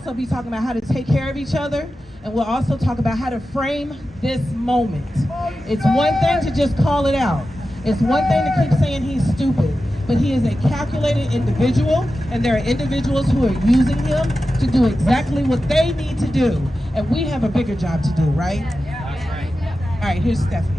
also be talking about how to take care of each other, and we'll also talk about how to frame this moment. It's one thing to just call it out. It's one thing to keep saying he's stupid, but he is a calculated individual, and there are individuals who are using him to do exactly what they need to do, and we have a bigger job to do, right? All right, here's Stephanie.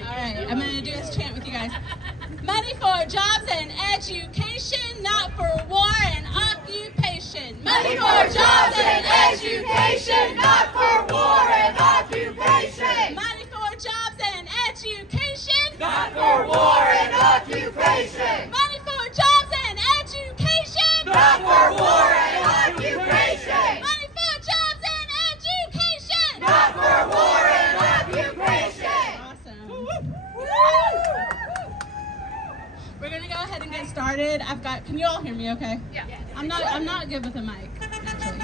Alright, I'm going to do this chant with you guys. Money for jobs and education, not for war and occupation. Money for jobs and education, not for war and occupation. Money for jobs and education, not for war and occupation. Money for jobs and education, not for war and occupation. Money for jobs and education, not for war and occupation. Awesome. We're gonna go ahead and get started. Can you all hear me okay? Yeah. I'm not good with a mic, actually.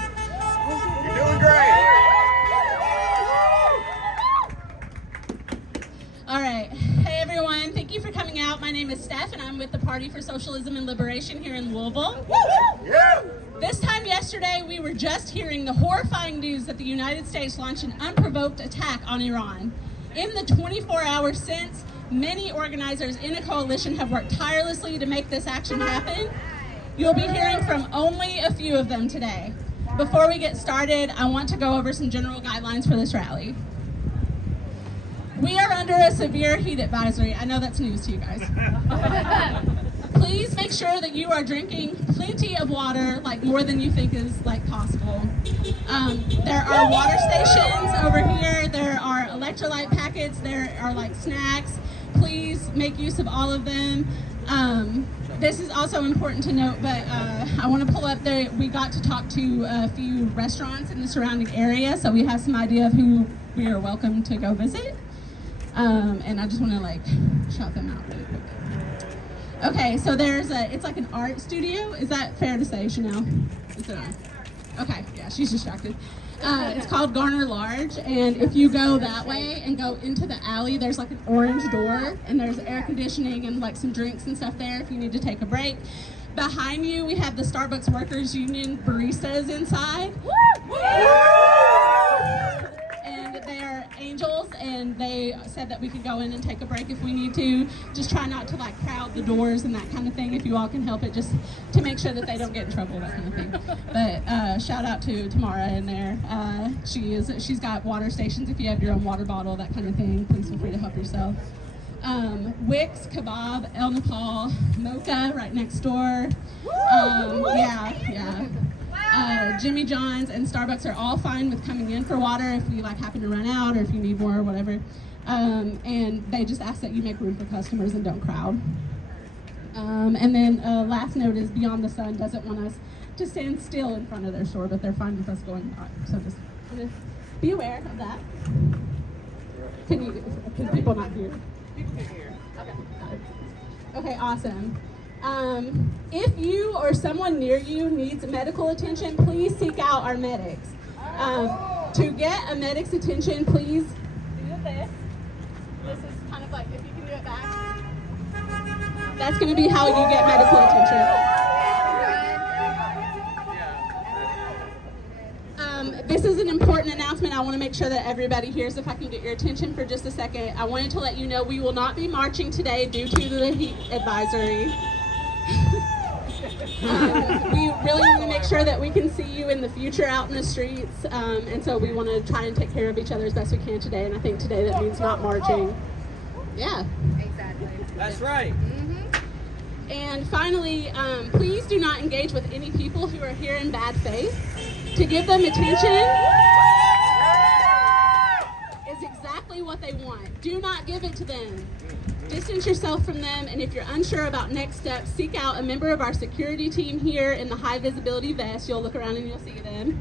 You're doing great. All right. Hey everyone, thank you for coming out. My name is Steph and I'm with the Party for Socialism and Liberation here in Louisville. Yeah. This time yesterday, we were just hearing the horrifying news that the United States launched an unprovoked attack on Iran. In the 24 hours since, many organizers in a coalition have worked tirelessly to make this action happen. You'll be hearing from only a few of them today. Before we get started, I want to go over some general guidelines for this rally. We are under a severe heat advisory. I know that's news to you guys. Please make sure that you are drinking plenty of water, like more than you think is like possible. There are water stations over here. There are electrolyte packets. There are like snacks. Please make use of all of them. This is also important to note, but I want to pull up there. We got to talk to a few restaurants in the surrounding area, so we have some idea of who we are welcome to go visit. And I just want to like shout them out really quick. Okay, so it's like an art studio. Is that fair to say, Chanel? Is it on? Okay, yeah, she's distracted. It's called Garner Large, and if you go that way and go into the alley, there's like an orange door, and there's air conditioning and like some drinks and stuff there if you need to take a break. Behind you, we have the Starbucks Workers Union baristas inside. And they're angels, and they said that we could go in and take a break if we need to. Just try not to like crowd the doors and that kind of thing if you all can help it, just to make sure that they don't get in trouble, that kind of thing. But shout out to Tamara in there. She's got water stations if you have your own water bottle, that kind of thing. Please feel free to help yourself. Wix, Kebab, El Nepal, Mocha right next door. Jimmy John's and Starbucks are all fine with coming in for water if you like happen to run out or if you need more or whatever. And they just ask that you make room for customers and don't crowd. And then last note is Beyond the Sun doesn't want us to stand still in front of their store, but they're fine with us going by. So just be aware of that. Can people not hear? People can hear. Okay, got it. Okay, awesome. If you or someone near you needs medical attention, please seek out our medics. To get a medic's attention, please do this. This is kind of like, if you can do it back. That's going to be how you get medical attention. This is an important announcement. I want to make sure that everybody hears. If I can get your attention for just a second. I wanted to let you know we will not be marching today due to the heat advisory. We really want to make sure that we can see you in the future out in the streets, and so we want to try and take care of each other as best we can today, and I think today that means not marching. Yeah. Exactly. That's right. Mm-hmm. And finally, please do not engage with any people who are here in bad faith. To give them attention is exactly what they want. Do not give it to them. Distance yourself from them, and if you're unsure about next steps, seek out a member of our security team here in the high visibility vest. You'll look around and you'll see them.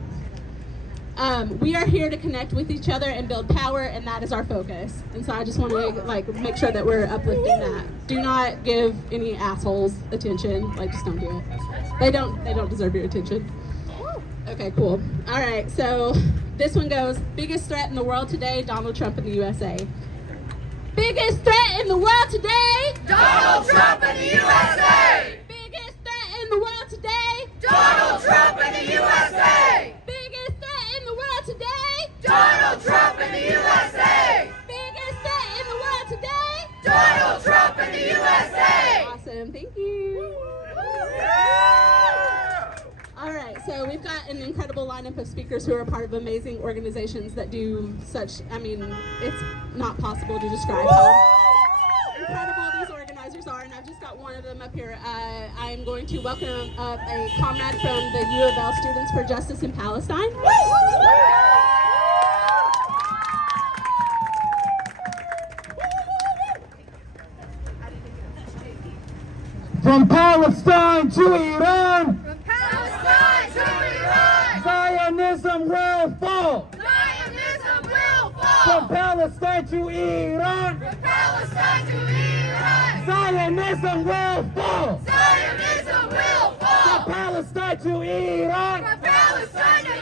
We are here to connect with each other and build power, and that is our focus. And so I just want to make sure that we're uplifting that. Do not give any assholes attention. Just don't do it. They don't deserve your attention. Okay, cool. All right, so this one goes, biggest threat in the world today, Donald Trump in the USA. Biggest threat in the world today, Donald Trump in the USA! biggest threat in the world today, Donald Trump in the USA! biggest threat in the world today, Donald Trump in the USA! biggest threat in the world today. Donald Trump in the USA! Awesome, thank you. All right, so we've got an incredible lineup of speakers who are part of amazing organizations that do such, I mean, it's not possible to describe how incredible these organizers are, and I've just got one of them up here. I'm going to welcome up a comrade from the U of L Students for Justice in Palestine. From Palestine to Iran, From Palestine to Iran! Zionism will fall. Zionism will fall! From Palestine to Iran, From Palestine to Iran! Zionism will fall. Zionism will From fall! Palestine to Iran, From Palestine to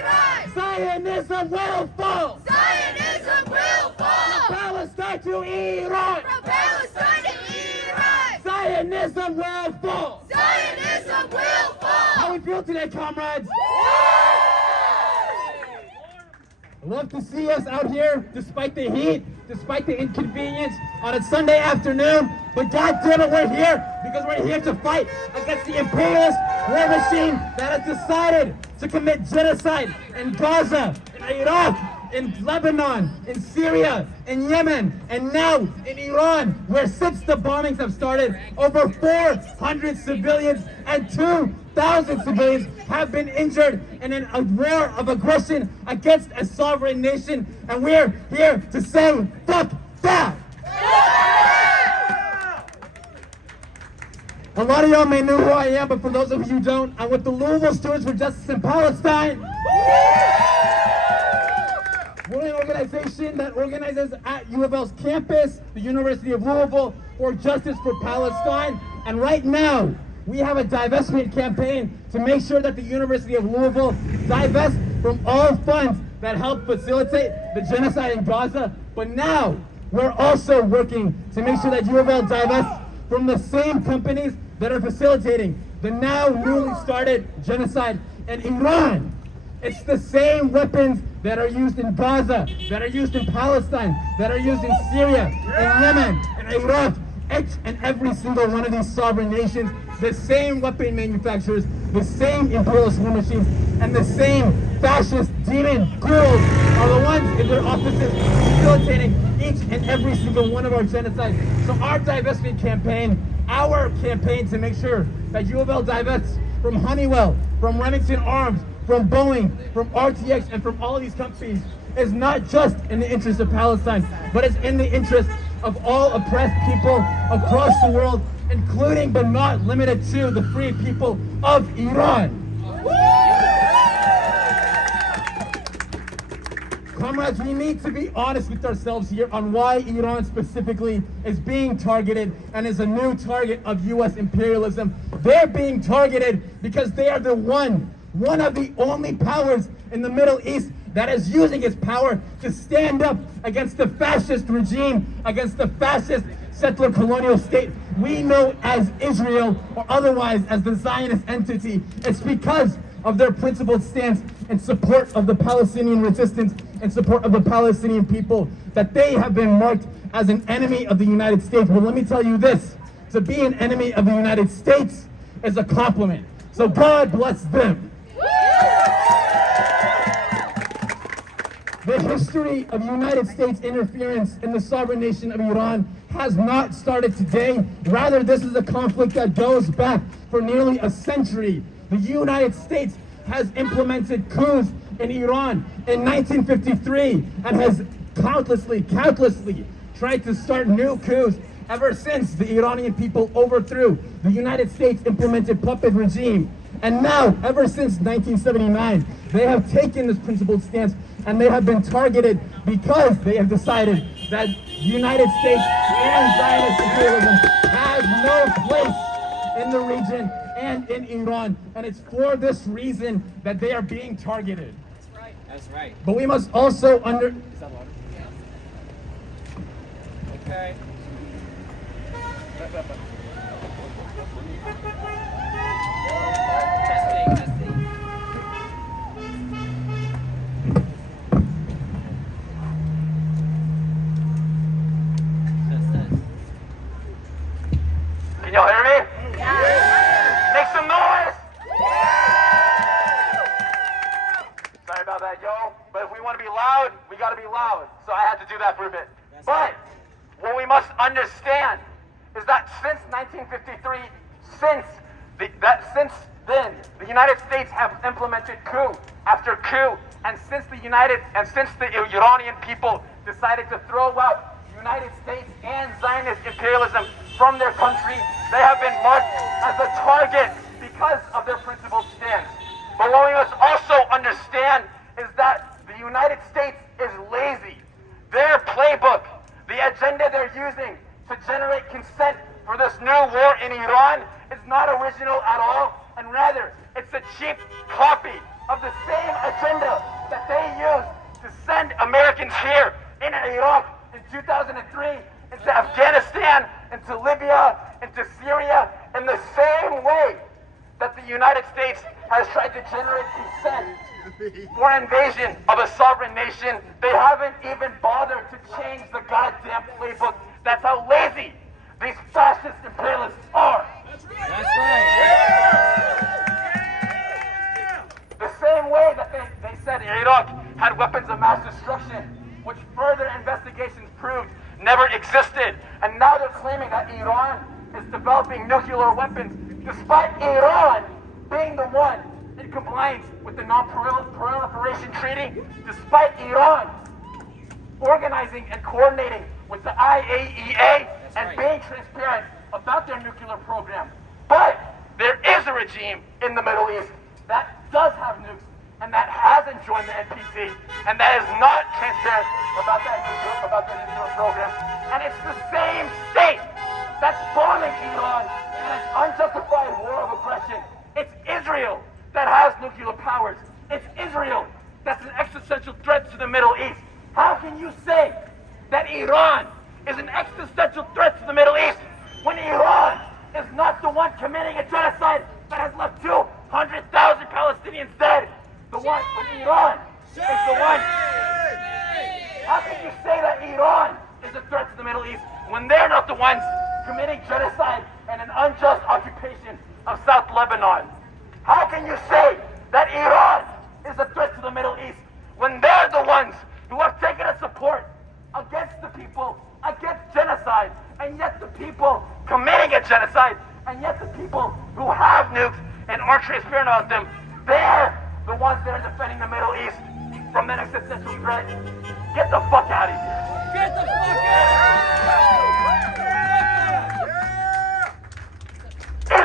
Iran! Zionism will fall. Zionism will fall! Palestine to Iran, From Palestine to Iran! Zionism will fall. Zionism will How fall! we feel today, comrades? Love to see us out here, despite the heat, despite the inconvenience, on a Sunday afternoon. But God damn it, we're here because we're here to fight against the imperialist war machine that has decided to commit genocide in Gaza, in Iraq, in Lebanon, in Syria, in Yemen, and now in Iran, where since the bombings have started, over 400 civilians and 2,000 civilians have been injured in a war of aggression against a sovereign nation, and we're here to say, fuck that! A lot of y'all may know who I am, but for those of you who don't, I'm with the Louisville Students for Justice in Palestine. We're an organization that organizes at U of L's campus, the University of Louisville, for Justice for Palestine. And right now, we have a divestment campaign to make sure that the University of Louisville divests from all funds that help facilitate the genocide in Gaza. But now, we're also working to make sure that U of L divests from the same companies that are facilitating the now newly started genocide in Iran. It's the same weapons that are used in Gaza, that are used in Palestine, that are used in Syria, in Yemen, and Iraq. Each and every single one of these sovereign nations, the same weapon manufacturers, the same imperialist war machines, and the same fascist demon ghouls are the ones in their offices facilitating each and every single one of our genocides. So our divestment campaign, our campaign to make sure that U of L divests from Honeywell, from Remington Arms, from Boeing, from RTX, and from all of these companies is not just in the interest of Palestine, but it's in the interest of all oppressed people across the world, including but not limited to the free people of Iran. Comrades, we need to be honest with ourselves here on why Iran specifically is being targeted and is a new target of U.S. imperialism. They're being targeted because they are the one of the only powers in the Middle East that is using its power to stand up against the fascist regime, against the fascist settler colonial state we know as Israel, or otherwise as the Zionist entity. It's because of their principled stance in support of the Palestinian resistance, in support of the Palestinian people, that they have been marked as an enemy of the United States. Well, let me tell you this, to be an enemy of the United States is a compliment. So God bless them. The history of United States interference in the sovereign nation of Iran has not started today. Rather, this is a conflict that goes back for nearly a century. The United States has implemented coups in Iran in 1953 and has countlessly tried to start new coups ever since the Iranian people overthrew the United States implemented puppet regime. And now, ever since 1979, they have taken this principled stance and they have been targeted because they have decided that the United States and Zionist imperialism has no place in the region and in Iran. And it's for this reason that they are being targeted. That's right. But we must also Is that water? Okay. Testing. Can y'all hear me? Make some noise! Sorry about that, yo. But if we want to be loud, we got to be loud. So I had to do that for a bit. But what we must understand is that since 1953, since then, the United States have implemented coup after coup, and since the Iranian people decided to throw out United States and Zionist imperialism from their country, they have been marked as a target because of their principled stance. But what we must also understand is that the United States is lazy. Their playbook, the agenda they're using to generate consent for this new war in Iran is not original at all, and rather it's a cheap copy of the same agenda that they used to send Americans here in Iraq in 2003, into Afghanistan, into Libya, into Syria, in the same way that the United States has tried to generate consent for invasion of a sovereign nation. They haven't even bothered to change the goddamn playbook. That's how lazy these fascist imperialists are. That's right. The same way that they said Iraq had weapons of mass destruction, which further investigations proved never existed. And now they're claiming that Iran is developing nuclear weapons, despite Iran being the one in compliance with the Non-Proliferation Treaty, despite Iran organizing and coordinating with the IAEA and being transparent about their nuclear program. But there is a regime in the Middle East that does have nukes and that hasn't joined the NPT and that is not transparent about their nuclear program. And it's the same state that's bombing Iran in an unjustified war of aggression. It's Israel that has nuclear powers. It's Israel that's an existential threat to the Middle East. How can you say that Iran is an existential threat to the Middle East when Iran is not the one committing a genocide that has left 200,000 Palestinians dead? The one when Iran is the one. How can you say that Iran is a threat to the Middle East when they're not the ones committing genocide and an unjust occupation of South Lebanon? How can you say that Iran is a threat to the Middle East when they're the ones who have taken a support against the people, against genocide, and yet the people committing a genocide, and yet the people who have nukes and aren't transparent about them, they're the ones that are defending the Middle East from that existential threat? Get the fuck out of here. Get the fuck out!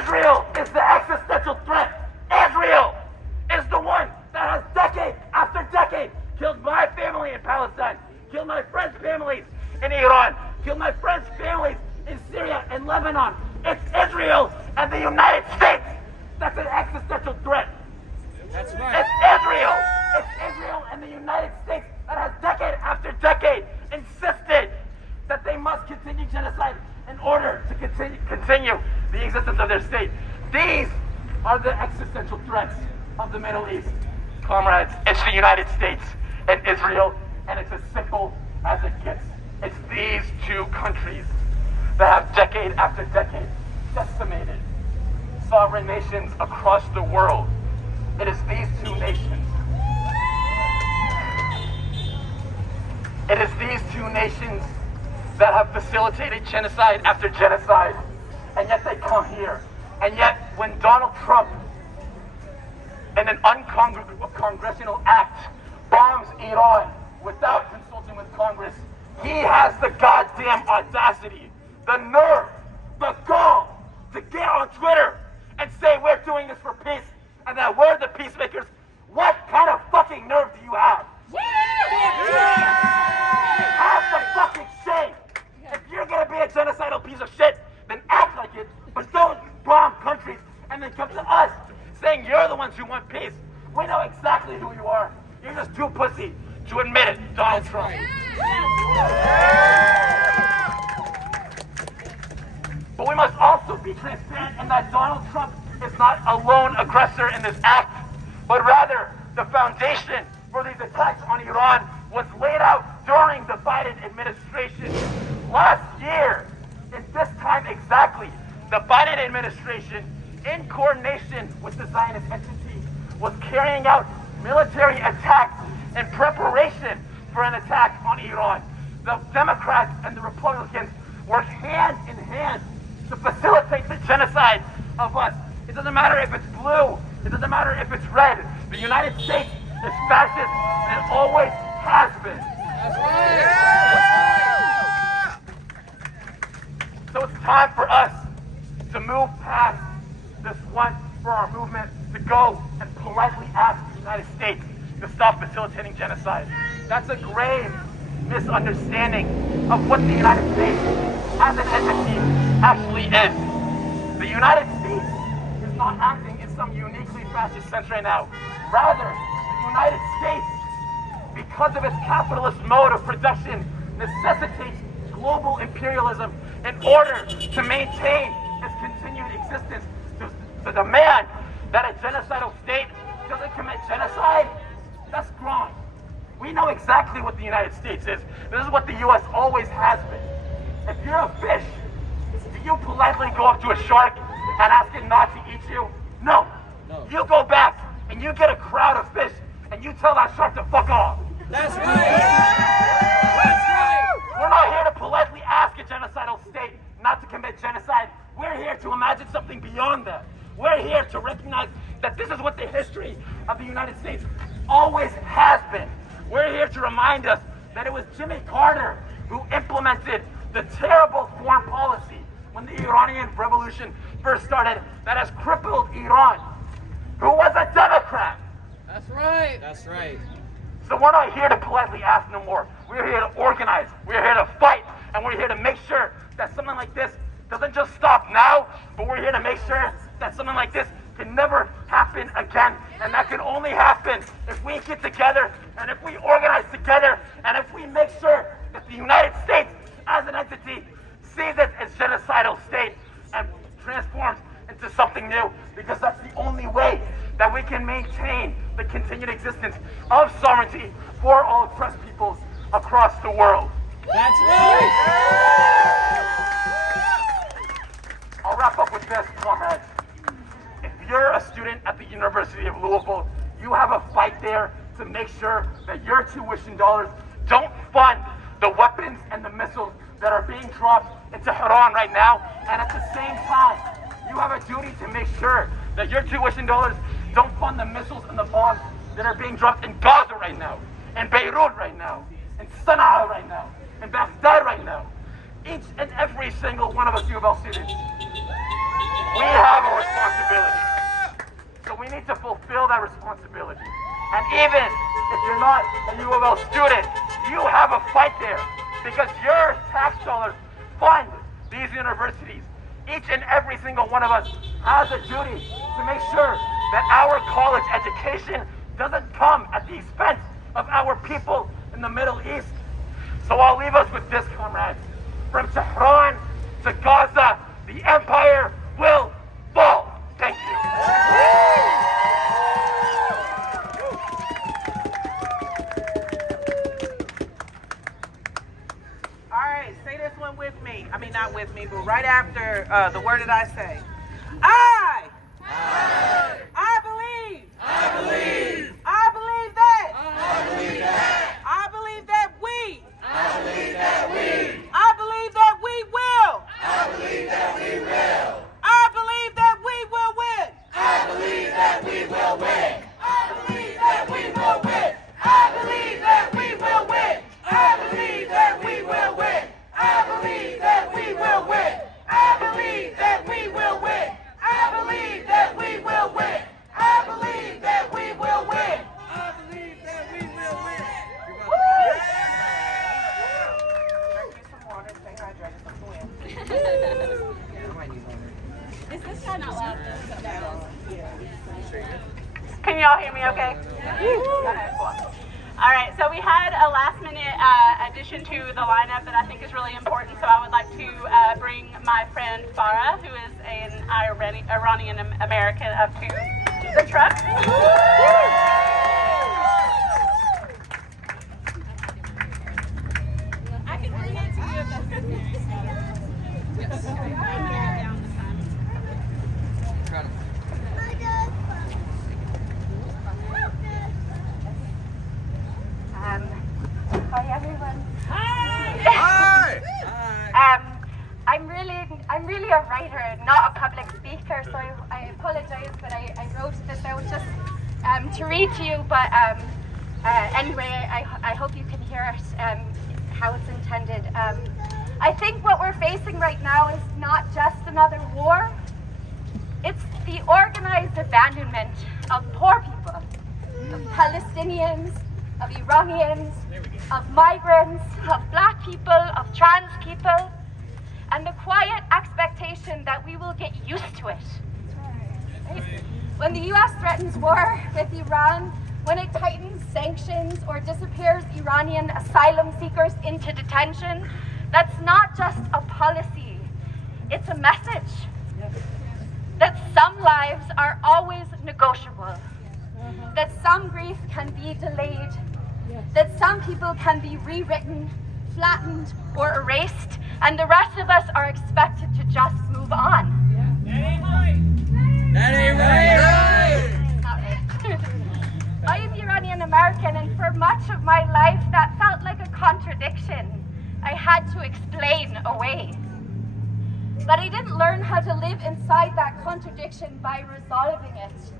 Israel is the existential threat. Israel is the one that has decade after decade killed my family in Palestine, killed my friends' families in Iran, killed my friends' families in Syria and Lebanon. It's Israel and the United States that's an existential threat. That's right. It's Israel. It's Israel and the United States that has decade after decade insisted that they must continue genocide in order to continue the existence of their state. These are the existential threats of the Middle East. Comrades, it's the United States and Israel, and it's as simple as it gets. It's these two countries that have decade after decade decimated sovereign nations across the world. It is these two nations. It is these two nations that have facilitated genocide after genocide, and yet they come here. And yet, when Donald Trump, in an uncongressional act, bombs Iran without consulting with Congress, he has the goddamn audacity, the nerve, the gall to get on Twitter and say we're doing this for peace and that we're the peacemakers. What kind of fucking nerve do you have? Have some fucking shame. If you're gonna be a genocidal piece of shit, then act like it, but don't bomb and then come to us saying you're the ones who want peace. We know exactly who you are. You're just too pussy to admit it, Donald Trump. But we must also be transparent in that Donald Trump is not a lone aggressor in this act, but rather the foundation for these attacks on Iran was laid out during the Biden administration. Last year, at this time exactly, the Biden administration, in coordination with the Zionist entity, was carrying out military attacks in preparation for an attack on Iran. The Democrats and the Republicans worked hand in hand to facilitate the genocide of us. It doesn't matter if it's blue, it doesn't matter if it's red. The United States is fascist and it always has been. That's right. So it's time for us to move past this want for our movement to go and politely ask the United States to stop facilitating genocide. That's a grave misunderstanding of what the United States as an entity actually is. The United States is not acting in some uniquely fascist sense right now. Rather, the United States, because of its capitalist mode of production, necessitates global imperialism in order to maintain its continued existence. The demand that a genocidal state doesn't commit genocide, that's wrong. We know exactly what the United States is. This is what the U.S. always has been. If you're a fish, do you politely go up to a shark and ask it not to eat you? No. You go back and you get a crowd of fish and you tell that shark to fuck off. That's right. That's right. We're not here to politely ask a genocidal state not to commit genocide. We're here to imagine something beyond that. We're here to recognize that this is what the history of the United States always has been. We're here to remind us that it was Jimmy Carter who implemented the terrible foreign policy when the Iranian Revolution first started that has crippled Iran, who was a Democrat. That's right. That's right. So we're not here to politely ask no more. We're here to organize. We're here to fight. And we're here to make sure that something like this doesn't just stop now, but we're here to make sure that something like this can never happen again. And that can only happen if we get together and if we organize together and if we make sure that the United States as an entity sees it as genocidal state and transforms into something new, because that's the only way that we can maintain the continued existence of sovereignty for all oppressed peoples across the world. That's right. I'll wrap up with this, comrades. If you're a student at the University of Louisville, you have a fight there to make sure that your tuition dollars don't fund the weapons and the missiles that are being dropped into Iran right now. And at the same time, you have a duty to make sure that your tuition dollars don't fund the missiles and the bombs that are being dropped in Gaza right now, in Beirut right now, in Sana'a right now, in Baghdad right now. Each and every single one of us U of L students, we have a responsibility. So we need to fulfill that responsibility. And even if you're not a U of L student, you have a fight there, because your tax dollars fund these universities. Each and every single one of us has a duty to make sure that our college education doesn't come at the expense of our people in the Middle East. So I'll leave us with this, comrades. From Tehran to Gaza, the empire will fall. Thank you. All right, say this one with me. I mean, not with me, but right after the word that I say. I believe. I believe. I believe that. I believe that. I believe that we. I believe that we. I believe that we will. I believe that we will. I believe that we will win. I believe that we will win. I believe that we will win. I believe that we will win. I believe that we will win. I believe that we will win. I believe that we will win. I Is this guy not loud? Can you all hear me okay? Okay, cool. All right, so we had a last-minute addition to the lineup that I think is really important, so I would like to bring my friend Farah, who is an Iranian-American, up to the truck. I can bring it to you if that's good. Yes. I'm down this time. Hi everyone. Hi! I'm really a writer, not a public speaker, so I apologize, but I wrote this out just to read to you. But anyway, I hope you can hear it how it's intended. I think what we're facing right now is not just another war. It's the organized abandonment of poor people, of Palestinians, of Iranians, of migrants, of black people, of trans people, and the quiet expectation that we will get used to it. Right? When the US threatens war with Iran, when it tightens sanctions or disappears Iranian asylum seekers into detention, that's not just a policy, it's a message that some lives are always negotiable, that some grief can be delayed, that some people can be rewritten, flattened, or erased, and the rest of us are expected to just move on. That ain't right! That ain't right! Not right. I am Iranian American, and for much of my life that felt like a contradiction I had to explain away. But I didn't learn how to live inside that contradiction by resolving it.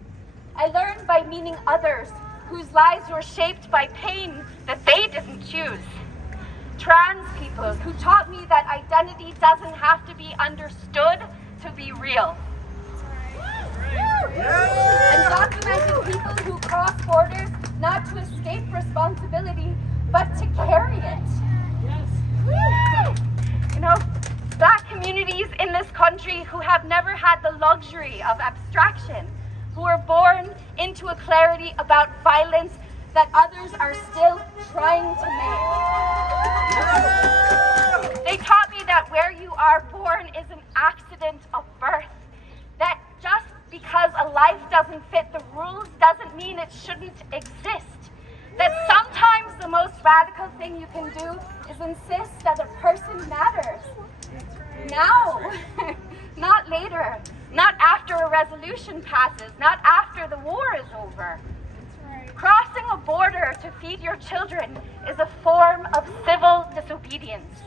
I learned by meeting others whose lives were shaped by pain that they didn't choose. Trans people who taught me that identity doesn't have to be understood to be real. And documenting people who cross borders not to escape responsibility, but to carry it. You know, black communities in this country who have never had the luxury of abstraction, who were born into a clarity about violence that others are still trying to make. They taught me that where you are born is an accident of birth, that just because a life doesn't fit the rules doesn't mean it shouldn't exist, that sometimes the most radical thing you can do is insist that a person matters. Now, not later, not after a resolution passes, not after the war is over. Crossing a border to feed your children is a form of civil disobedience,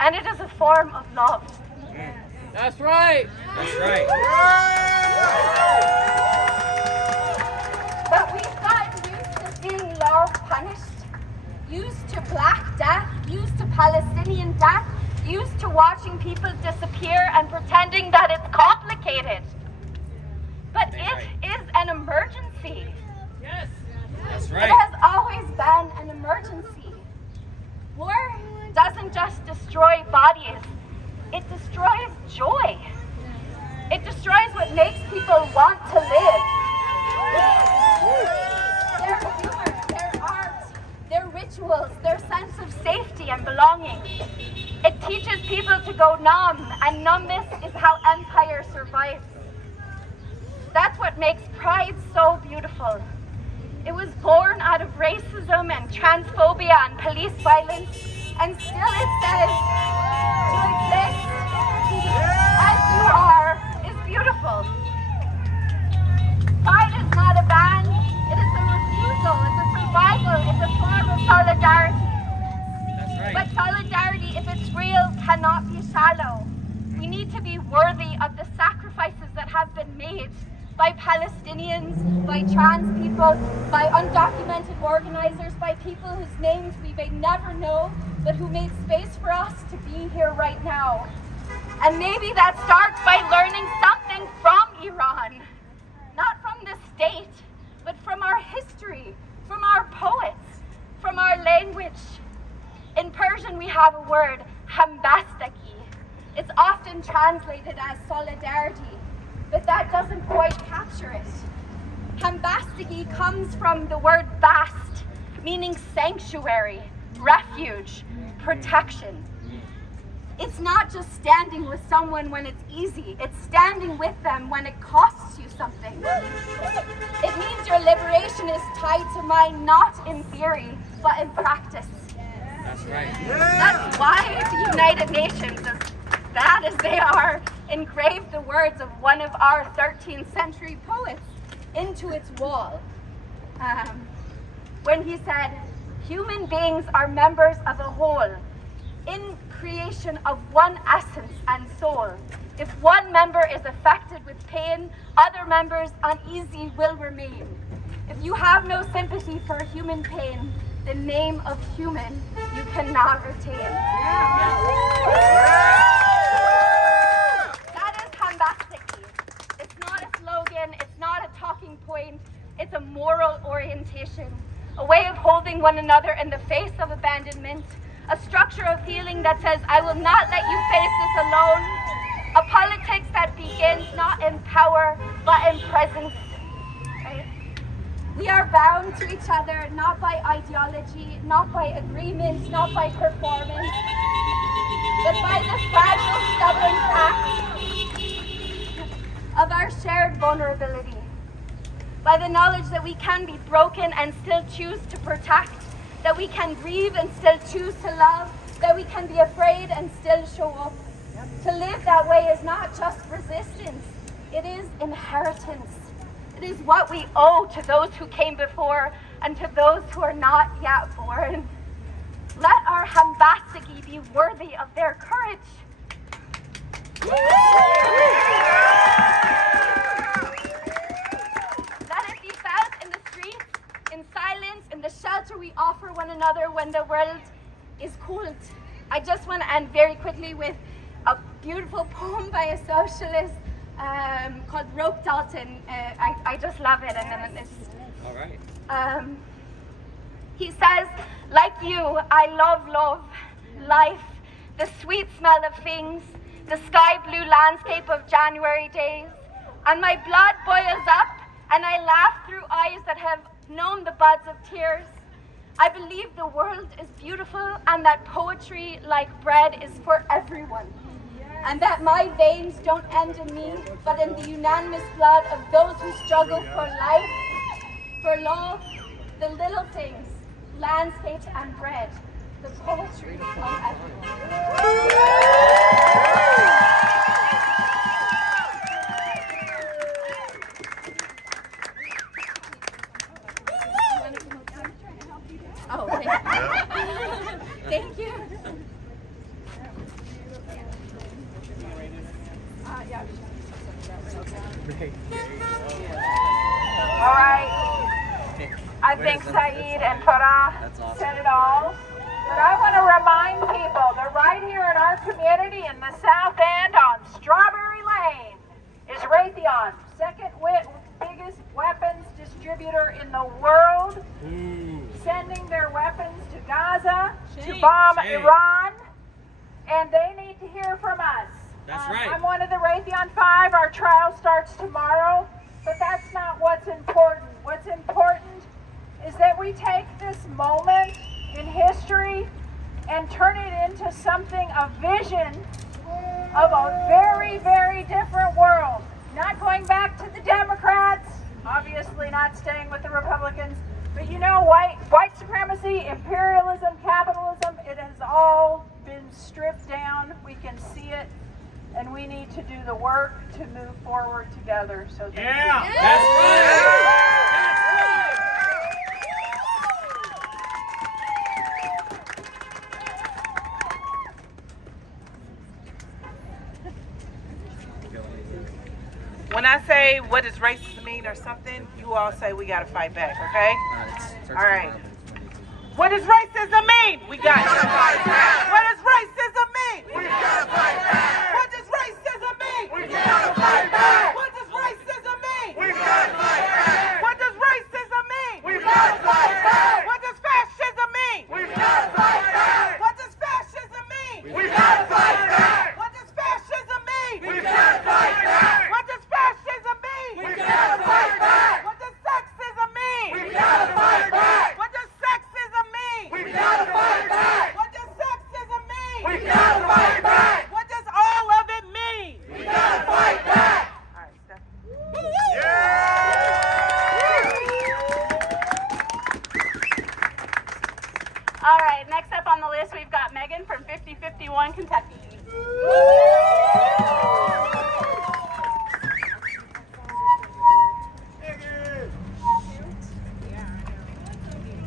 and it is a form of love. That's right! That's right! But we've gotten used to seeing love punished, used to black death, used to Palestinian death, used to watching people disappear and pretending that it's complicated. But it is an emergency. Yes! That's right! It has always been an emergency. War doesn't just destroy bodies, it destroys joy. It destroys what makes people want to live. Their humor, their art, their rituals, their sense of safety and belonging. It teaches people to go numb, and numbness is how empire survives. That's what makes pride so beautiful. It was born out of racism and transphobia and police violence, and still it says, to exist as you are is beautiful. Pride is not a ban, it is a refusal, it's a survival, it's a form of solidarity. That's right! But solidarity, if it's real, cannot be shallow. We need to be worthy of the sacrifices that have been made by Palestinians, by trans people, by undocumented organizers, by people whose names we may never know, but who made space for us to be here right now. And maybe that starts by learning something from Iran, not from the state, but from our history, from our poets, from our language. In Persian, we have a word, hambastaki. It's often translated as solidarity. doesn't quite capture it. Hambastigi comes from the word bast, meaning sanctuary, refuge, protection. It's not just standing with someone when it's easy, it's standing with them when it costs you something. It means your liberation is tied to mind not in theory, but in practice. That's right. That's why the United Nations, as bad as they are, engraved the words of one of our 13th century poets into its wall. When he said, "Human beings are members of a whole, in creation of one essence and soul. If one member is affected with pain, other members uneasy will remain. If you have no sympathy for human pain, the name of human you cannot retain." That is Hambastiki. It's not a slogan, it's not a talking point, it's a moral orientation, a way of holding one another in the face of abandonment, a structure of healing that says, "I will not let you face this alone," a politics that begins not in power, but in presence. Right? We are bound to each other, not by ideology, not by agreements, not by performance, but by the fragile, stubborn fact of our shared vulnerability, by the knowledge that we can be broken and still choose to protect, that we can grieve and still choose to love, that we can be afraid and still show up. To live that way is not just resistance, it is inheritance. It is what we owe to those who came before and to those who are not yet born. Let our Hambastigi be worthy of their courage. Let it be felt in the streets, in silence, in the shelter we offer one another when the world is cold. I just want to end very quickly with a beautiful poem by a socialist called Roke Dalton. I just love it. And then it's, All right. he says, "Like you, I love life, the sweet smell of things, the sky blue landscape of January days, and my blood boils up and I laugh through eyes that have known the buds of tears. I believe the world is beautiful and that poetry, like bread, is for everyone. And that my veins don't end in me, but in the unanimous blood of those who struggle for life, for love, the little things, landscape and bread, the poetry of everyone." Oh, thank you. Thank you. All right. I think Saeed and Farah said it all. But I want to remind people that right here in our community in the South End on Strawberry Lane is Raytheon, second biggest weapons distributor in the world, sending their weapons to Gaza to bomb Iran, and they need to hear from us. That's right. I'm one of the Raytheon 5. Our trial starts tomorrow, but that's not what's important. What's important is that we take this moment in history and turn it into something, a vision of a very, very different world. Not going back to the Democrats, obviously not staying with the Republicans, but you know, white supremacy, imperialism, capitalism, it has all been stripped down. We can see it, and we need to do the work to move forward together. So thank you. That's right. That's right. When I say what does racism mean or something, you all say we gotta fight back, okay? All right. What does racism mean? We got to fight back. What does racism mean? We gotta fight back. What does racism mean? We gotta fight back. What does racism mean? We gotta fight back. What does racism mean? We gotta fight back. What does fascism mean? We gotta fight back. What does fascism mean? We gotta fight back. What does fascism mean? We gotta fight back. What does fascism mean?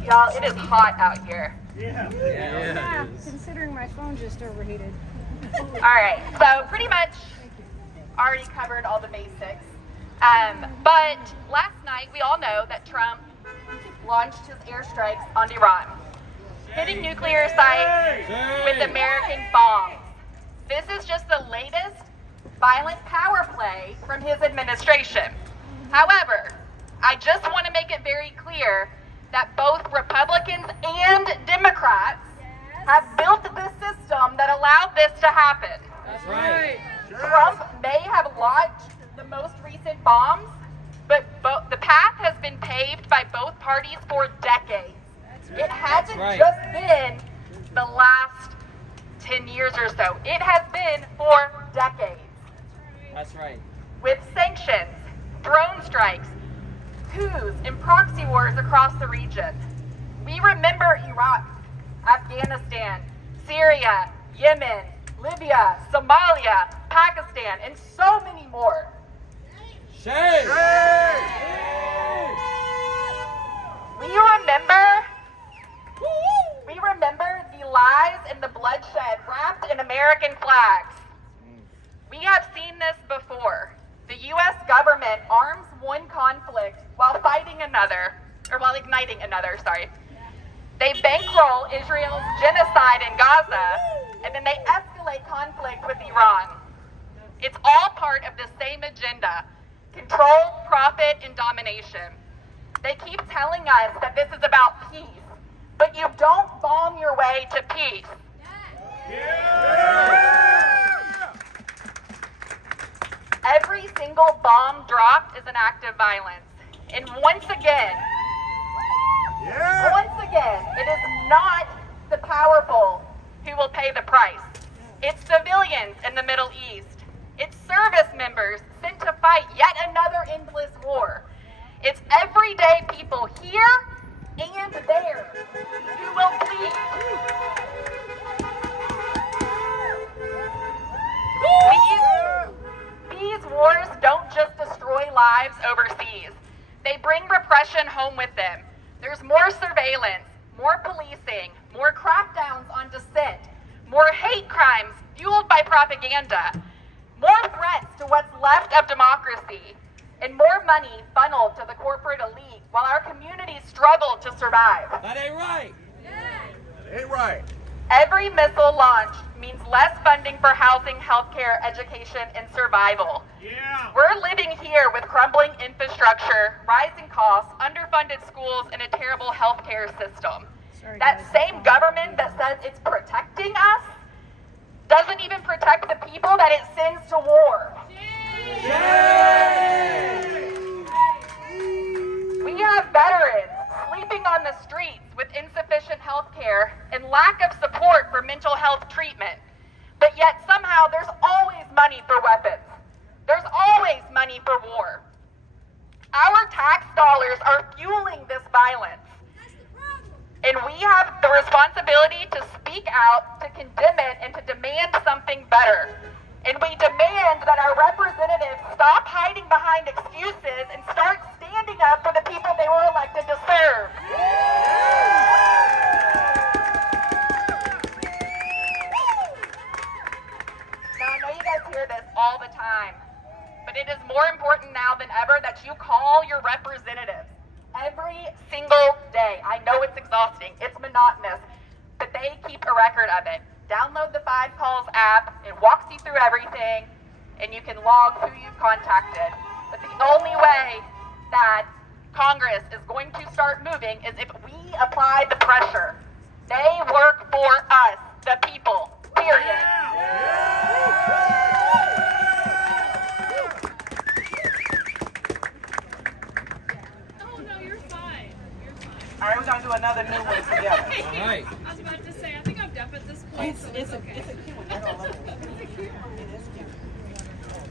Y'all, it is hot out here. Yeah. Considering my phone just overheated. All right, so pretty much already covered all the basics. But last night, we all know that Trump launched his airstrikes on Iran, hitting nuclear sites with American bombs. This is just the latest violent power play from his administration. However, I just want to make it very clear that both Republicans and Democrats have built this system that allowed this to happen. That's right. Trump may have launched the most recent bombs, but the path has been paved by both parties for decades. It hasn't just been the last 10 years or so. It has been for decades. That's right. With sanctions, drone strikes, coups, and proxy wars across the region. We remember Iraq, Afghanistan, Syria, Yemen, Libya, Somalia, Pakistan, and so many more. Shame. We remember the lies and the bloodshed wrapped in American flags. We have seen this before. The U.S. government arms one conflict while igniting another, They bankroll Israel's genocide in Gaza, and then they escalate conflict with Iran. It's all part of the same agenda: control, profit, and domination. They keep telling us that this is about peace, but you don't bomb your way to peace. Every single bomb dropped is an act of violence. And once again, it is not the powerful who will pay the price. It's civilians in the Middle East. It's service members sent to fight yet another endless war. It's everyday people here and there who will bleed. These wars don't just destroy lives overseas. They bring repression home with them. There's more surveillance, more policing, more crackdowns on dissent, more hate crimes fueled by propaganda, more threats to what's left of democracy, and more money funneled to the corporate elite while our communities struggle to survive. That ain't right. That ain't right. Every missile launch means less funding for housing, healthcare, education, and survival. We're living here with crumbling infrastructure, rising costs, underfunded schools, and a terrible healthcare system. That same government that says it's protecting us doesn't even protect the people that it sends to war. We have veterans sleeping on the streets with insufficient health care and lack of support for mental health treatment. But yet somehow there's always money for weapons. There's always money for war. Our tax dollars are fueling this violence. And we have the responsibility to speak out, to condemn it, and to demand something better. And we demand that our representatives stop hiding behind excuses and start standing up for the people they were elected to serve. Now, I know you guys hear this all the time, but it is more important now than ever that you call your representatives every single day. I know it's exhausting, it's monotonous, but they keep a record of it. Download the 5 Calls app. It walks you through everything, and you can log who you've contacted. But the only way that Congress is going to start moving is if we apply the pressure. They work for us, the people, period. All right, we're going to do another new one together. All right. I was about to say, I think I'm deaf at this point. It's a cute one.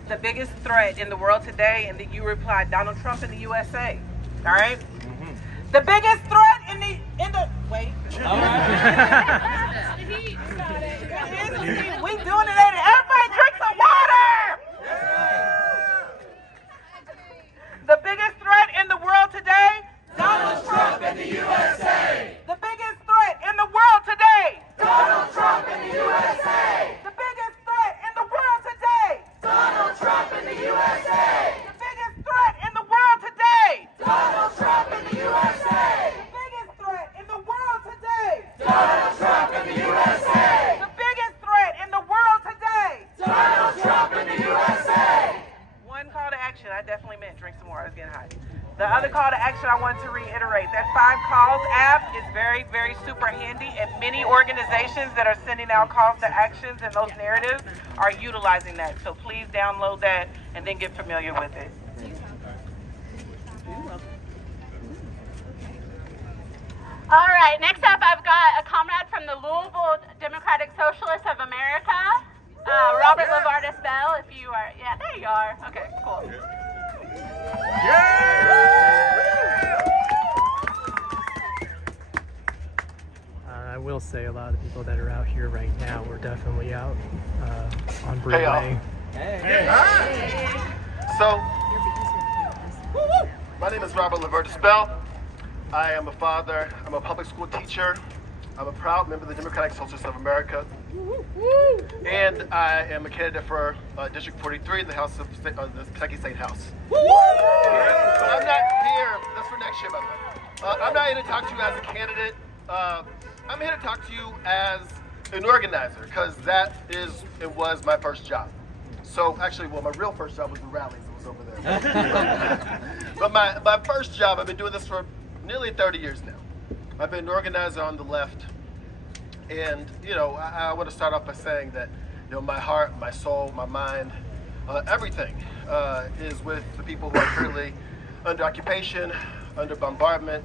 The biggest threat in the world today, and then you replied, Donald Trump in the USA. All right? The biggest threat in the wait. All right. We doing it. Everybody drink some water. The biggest threat in the world today, Donald Trump in the USA. action, I definitely meant drink some more. I was getting hot. The other call to action I wanted to reiterate, that 5 Calls app is very, very super handy, and many organizations that are sending out calls to actions and those narratives are utilizing that. So please download that and then get familiar with it. All right, next up I've got a comrade from the Louisville Democratic Socialists of America, Robert Lavardis Bell, if you are, yeah, there you are. Okay, cool. I will say a lot of the people that are out here right now were definitely out on Broadway. So, my name is Robert Lavardis Bell. I am a father, I'm a public school teacher, I'm a proud member of the Democratic Socialists of America, and I am a candidate for District 43 in the House of the Kentucky State House. But I'm not here, that's for next year by the way. I'm not here to talk to you as a candidate, I'm here to talk to you as an organizer, because that is and was my first job. So actually, well, my real first job was the rallies, it was over there. But my first job, I've been doing this for nearly 30 years now. I've been an organizer on the left, and I want to start off by saying that my heart, my soul, my mind, everything is with the people who are currently under occupation, under bombardment,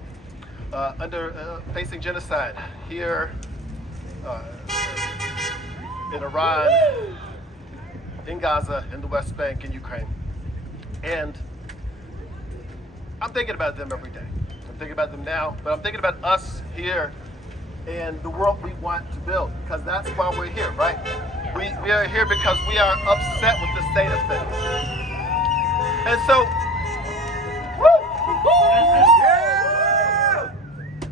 under facing genocide here in Iran, in Gaza, in the West Bank, in Ukraine. And I'm thinking about them every day. I'm thinking about them now, but I'm thinking about us here and the world we want to build, because that's why we're here, right? We are here because we are upset with the state of things. And so,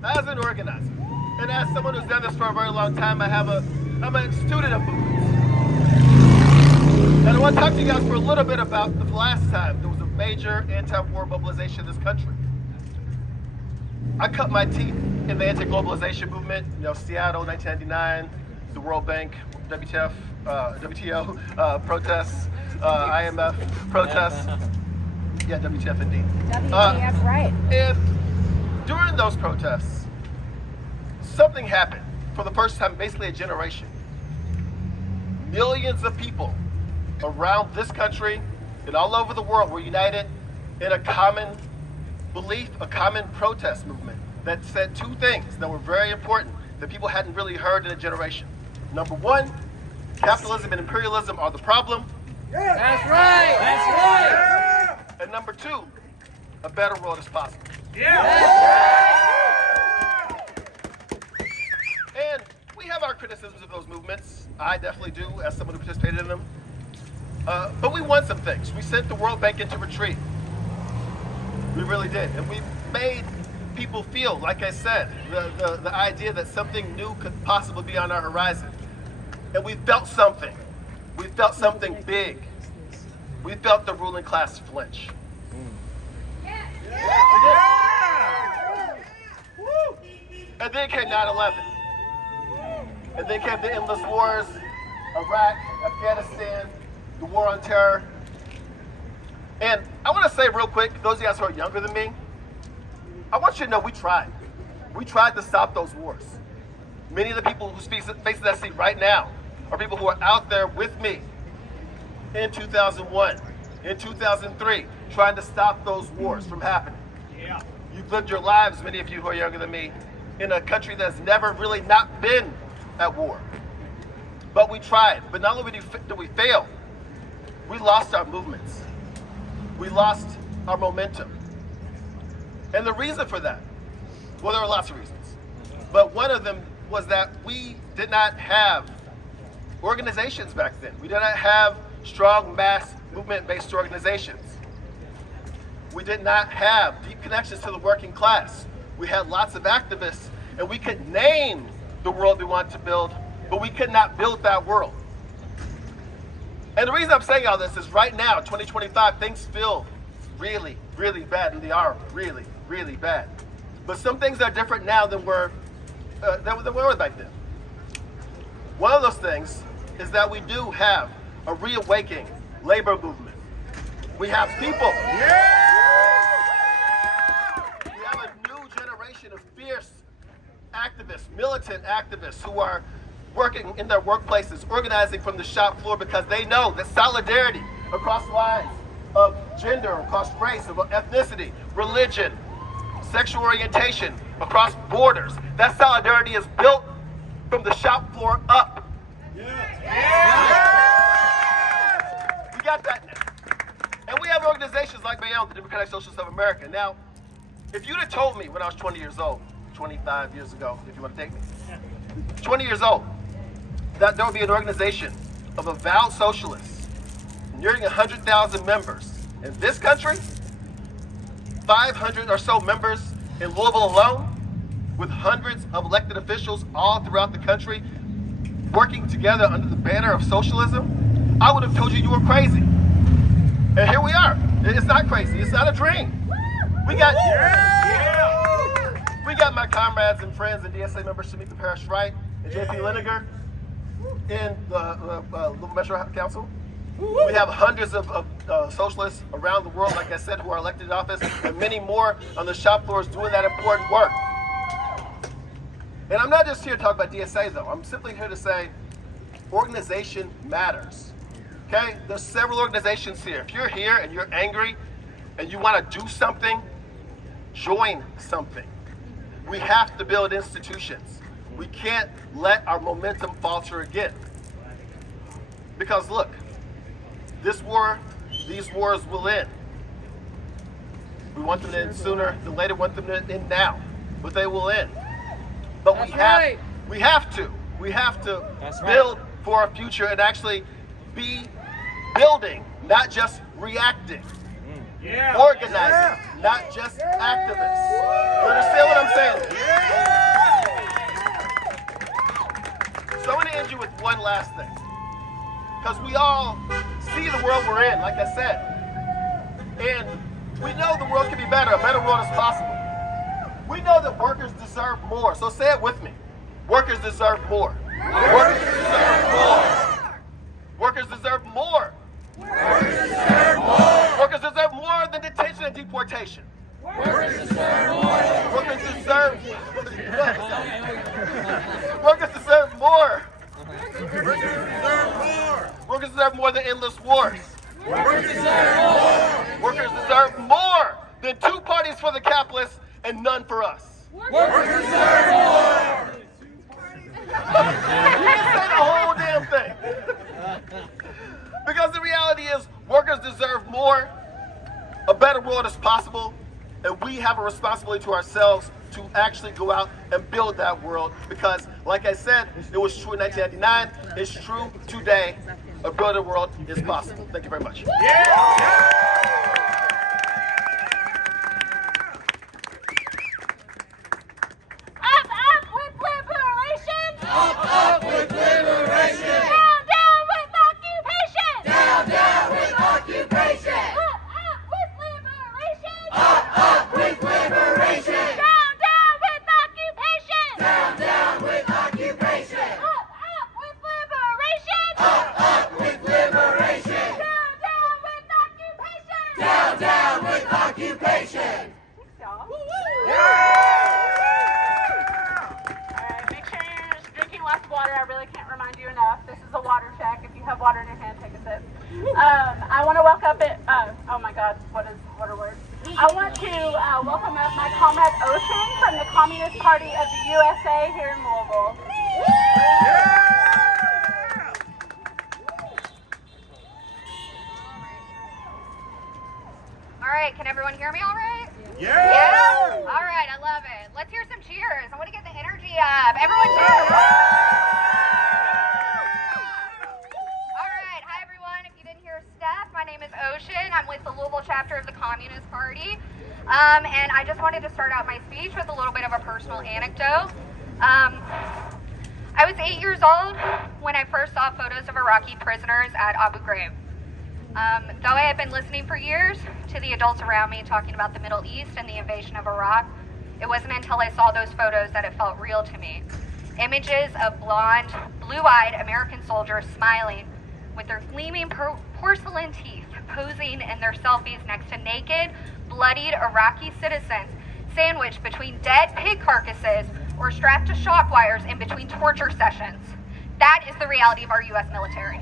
as an organizer, and as someone who's done this for a very long time, I'm a student of movements. And I want to talk to you guys for a little bit about the last time there was a major anti-war mobilization in this country. I cut my teeth in the anti-globalization movement, Seattle, 1999, the World Bank, WTO protests, IMF protests. Yeah, WTF indeed. WTF, right. And during those protests, something happened for the first time, basically a generation. Millions of people around this country and all over the world were united in a common belief, a common protest movement that said 2 things that were very important that people hadn't really heard in a generation. Number 1, capitalism and imperialism are the problem. That's right! That's right! And number 2, a better world is possible. And we have our criticisms of those movements. I definitely do, as someone who participated in them. But we won some things. We sent the World Bank into retreat. We really did. And we made people feel, like I said, the idea that something new could possibly be on our horizon. And we felt something. We felt something big. We felt the ruling class flinch. And then came 9/11. And then came the endless wars, Iraq, Afghanistan, the war on terror. And I want to say real quick, those of you guys who are younger than me, I want you to know we tried. We tried to stop those wars. Many of the people who face that seat right now are people who are out there with me in 2001, in 2003, trying to stop those wars from happening. You've lived your lives, many of you who are younger than me, in a country that's never really not been at war. But we tried. But not only did we fail, we lost our movements. We lost our momentum. And the reason for that, well, there are lots of reasons. But one of them was that we did not have organizations back then. We did not have strong mass movement-based organizations. We did not have deep connections to the working class. We had lots of activists, and we could name the world we wanted to build, but we could not build that world. And the reason I'm saying all this is right now, 2025, things feel really, really bad, and they are really, really bad. But some things are different now than were back then. One of those things is that we do have a reawakening labor movement. We have people. We have a new generation of fierce activists, militant activists who are working in their workplaces, organizing from the shop floor because they know that solidarity across lines of gender, across race, of ethnicity, religion, sexual orientation, across borders, that solidarity is built from the shop floor up. We got that now. And we have organizations like BAYON, the Democratic Socialists of America. Now, if you'd have told me when I was 20 years old, 25 years ago, if you want to take me, 20 years old, that there would be an organization of avowed socialists, nearing 100,000 members in this country, 500 or so members in Louisville alone, with hundreds of elected officials all throughout the country, working together under the banner of socialism, I would have told you were crazy. And here we are. It's not crazy. It's not a dream. We got my comrades and friends and DSA members, Shamika Parrish-Wright and JP Liniger, in the Louisville Metro Council. We have hundreds of socialists around the world, like I said, who are elected in office, and many more on the shop floors doing that important work. And I'm not just here to talk about DSA, though. I'm simply here to say organization matters. Okay? There's several organizations here. If you're here and you're angry and you want to do something, join something. We have to build institutions. We can't let our momentum falter again. Because look, this war, these wars will end. We want them to end sooner than later, want them to end now, but they will end. But we have to build for our future and actually be building, not just reacting. Organizing, not just activists. You understand what I'm saying? So I'm going to end you with one last thing. Because we all see the world we're in, like I said. And we know the world can be better. A better world is possible. We know that workers deserve more. So say it with me. Workers deserve more. Workers deserve more. Workers deserve more. Workers deserve more. Workers deserve more than detention and deportation. Workers deserve more. Workers deserve Workers deserve more. Workers deserve more than endless wars. Workers deserve more. Workers deserve more than two parties for the capitalists and none for us. Workers deserve more. You can say the whole damn thing. Because the reality is, workers deserve more. A better world is possible, and we have a responsibility to ourselves to actually go out and build that world. Because, like I said, it was true in 1999. It's true today. A better world is possible. Thank you very much. Up with liberation! Down, down with occupation! Down, down with occupation! Up with liberation! Up with liberation! Down, down with occupation! Down, down with occupation! Up with liberation! Up with liberation! Down, down with occupation! Down, down with occupation! Thanks, y'all. Lots of water. I really can't remind you enough. This is a water check. If you have water in your hand, take a sip. I want to welcome it. Oh my God, what are words? I want to welcome up my comrade Ocean from the Communist Party of the USA here in Louisville. All right, can everyone hear me all right? Yeah! All right, I love it. Let's hear some cheers. I want to get the energy up. Everyone cheer. All right, hi everyone. If you didn't hear Steph, my name is Ocean. I'm with the Louisville chapter of the Communist Party. And I just wanted to start out my speech with a little bit of a personal anecdote. I was 8 years old when I first saw photos of Iraqi prisoners at Abu Ghraib. Though I had been listening for years to the adults around me talking about the Middle East and the invasion of Iraq, it wasn't until I saw those photos that it felt real to me. Images of blonde, blue-eyed American soldiers smiling with their gleaming porcelain teeth posing in their selfies next to naked, bloodied Iraqi citizens, sandwiched between dead pig carcasses or strapped to shock wires in between torture sessions. That is the reality of our U.S. military.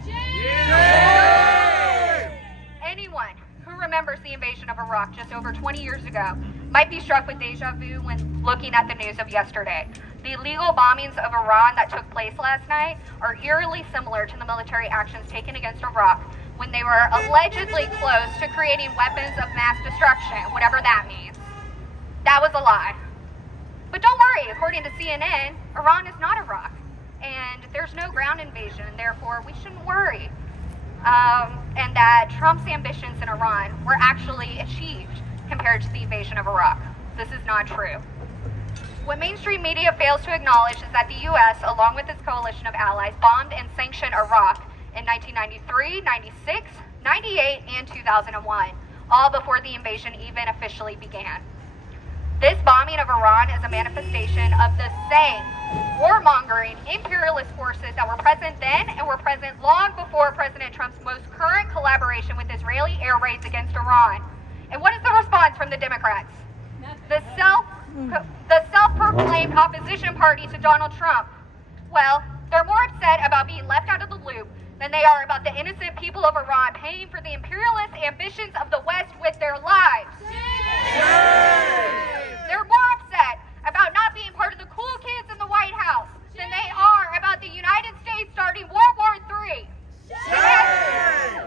Anyone who remembers the invasion of Iraq just over 20 years ago might be struck with deja vu when looking at the news of yesterday. The illegal bombings of Iran that took place last night are eerily similar to the military actions taken against Iraq when they were allegedly close to creating weapons of mass destruction, whatever that means. That was a lie. But don't worry, according to CNN, Iran is not Iraq, and there's no ground invasion, therefore we shouldn't worry. And that Trump's ambitions in Iran were actually achieved compared to the invasion of Iraq. This is not true. What mainstream media fails to acknowledge is that the U.S., along with its coalition of allies, bombed and sanctioned Iraq in 1993, 96, 98, and 2001, all before the invasion even officially began. This bombing of Iran is a manifestation of the same warmongering imperialist forces that were present then and were present long before President Trump's most current collaboration with Israeli air raids against Iran. And what is the response from the Democrats? The self-proclaimed opposition party to Donald Trump. Well, they're more upset about being left out of the loop than they are about the innocent people of Iran paying for the imperialist ambitions of the West with their lives. They're more upset about not being part of the cool kids in the White House than they are about the United States starting World War III.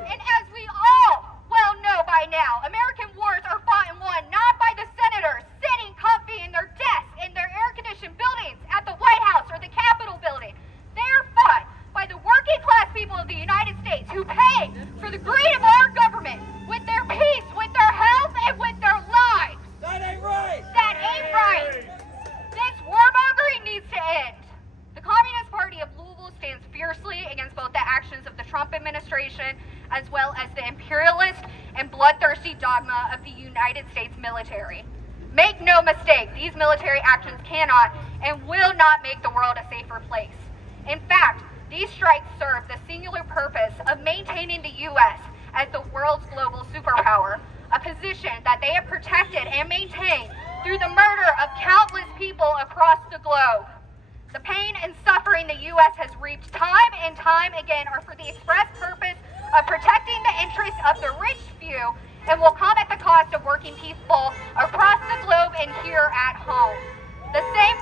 And as we all well know by now, American wars are fought and won not by the senators sitting comfy in their desks in their air-conditioned buildings at the White House or the Capitol building. They're fought by the working-class people of the United States who pay for the greed of our government with their peace, with their health, and with their lives. That ain't right! That ain't right! This warmongering needs to end. The Communist Party of Louisville stands fiercely against both the actions of the Trump administration as well as the imperialist and bloodthirsty dogma of the United States military. Make no mistake, these military actions cannot and will not make the world a safer place. In fact, these strikes serve the singular purpose of maintaining the U.S. as the world's global superpower, a position that they have protected and maintained through the murder of countless people across the globe. The pain and suffering the U.S. has reaped time and time again are for the express purpose of protecting the interests of the rich few and will come at the cost of working people across the globe and here at home. The same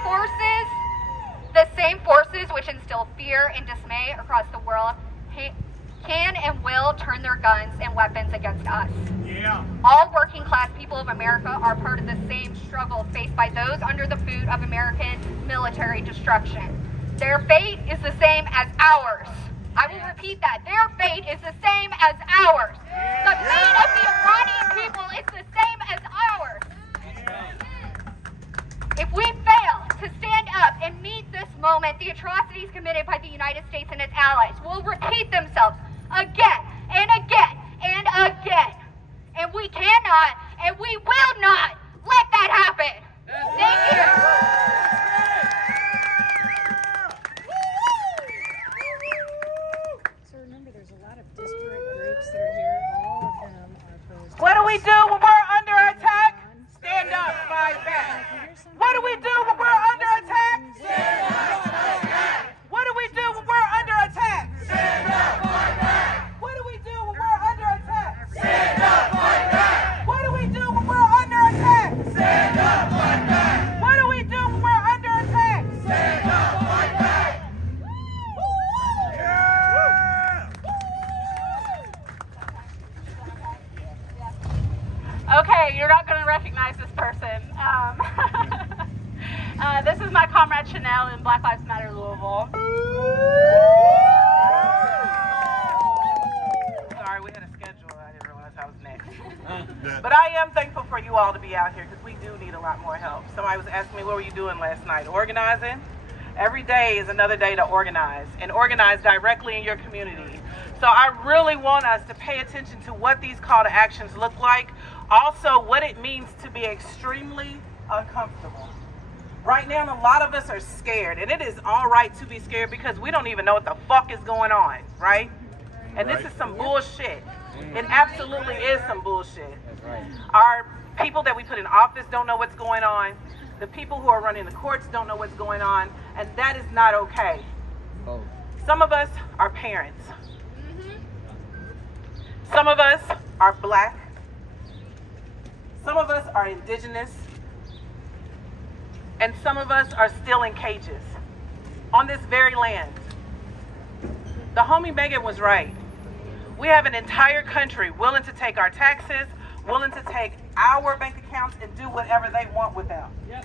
forces which instill fear and dismay across the world can and will turn their guns and weapons against us. Yeah. All working class people of America are part of the same struggle faced by those under the boot of American military destruction. Their fate is the same as ours. I will repeat that. Their fate is the same as ours. The fate of the Iranian people is the same as ours. If we fail to stand up and meet this moment, the atrocities committed by the United States and its allies will repeat themselves again and again and again. And we cannot and we will not let that happen. Thank you. So remember, there's a lot of disparate groups that are here. All of them are opposed. What do we do when we're under attack? Stand up, fight back. What do we do when we're under attack? Stand up, fight back! What do we do when we're under attack? Stand up, fight back! What do we do when we're under attack? Stand up, fight back! What do we do when we're under attack? Stand up, fight back! What do we do when we're under attack? Stand up, fight back! Okay, you're not going to recognize this person. This is my comrade Chanel in Black Lives Matter Louisville. Sorry, we had a schedule. I didn't realize I was next. But I am thankful for you all to be out here because we do need a lot more help. Somebody was asking me, what were you doing last night? Organizing? Every day is another day to organize and organize directly in your community. So I really want us to pay attention to what these call to actions look like. Also, what it means to be extremely uncomfortable. Right now, a lot of us are scared, and it is all right to be scared because we don't even know what the fuck is going on, right? And this is some bullshit. It absolutely is some bullshit. Our people that we put in office don't know what's going on. The people who are running the courts don't know what's going on, and that is not okay. Some of us are parents. Some of us are black. Some of us are indigenous. And some of us are still in cages on this very land. The homie Megan was right. We have an entire country willing to take our taxes, willing to take our bank accounts and do whatever they want with them. Yes.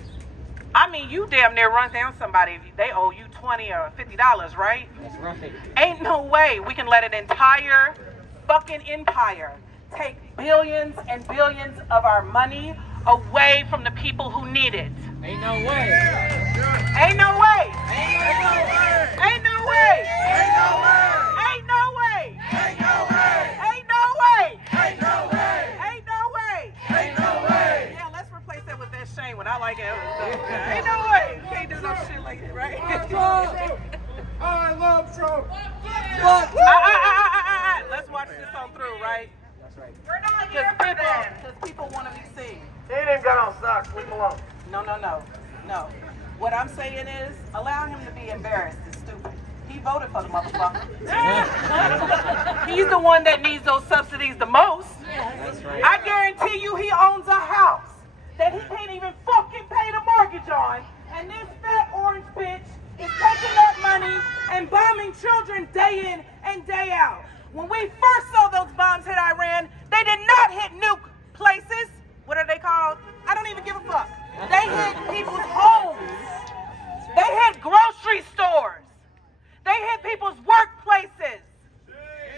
I mean, you damn near run down somebody if they owe you $20 or $50, right? That's right. Ain't no way we can let an entire fucking empire take billions and billions of our money away from the people who need it. Ain't no way. Ain't no way. Ain't no way. Ain't no way. Ain't no way. Ain't no way. Ain't no way. Ain't no way. Ain't no way. Ain't no way. Ain't no way. Yeah, let's replace that with that Shane one. I like it. Ain't no way. You can't do no shit like that, right? I love Trump. Let's watch this on through, right? That's right. We're not here for that. Because people want to be seen. He ain't even got on socks. Leave him alone. No. What I'm saying is, allow him to be embarrassed. It's stupid. He voted for the motherfucker. He's the one that needs those subsidies the most. That's right. I guarantee you he owns a house that he can't even fucking pay the mortgage on. And this fat orange bitch is taking that money and bombing children day in and day out. When we first saw those bombs hit Iran, they did not hit nuke places. What are they called? I don't even give a fuck. They hit people's homes. They hit grocery stores. They hit people's workplaces.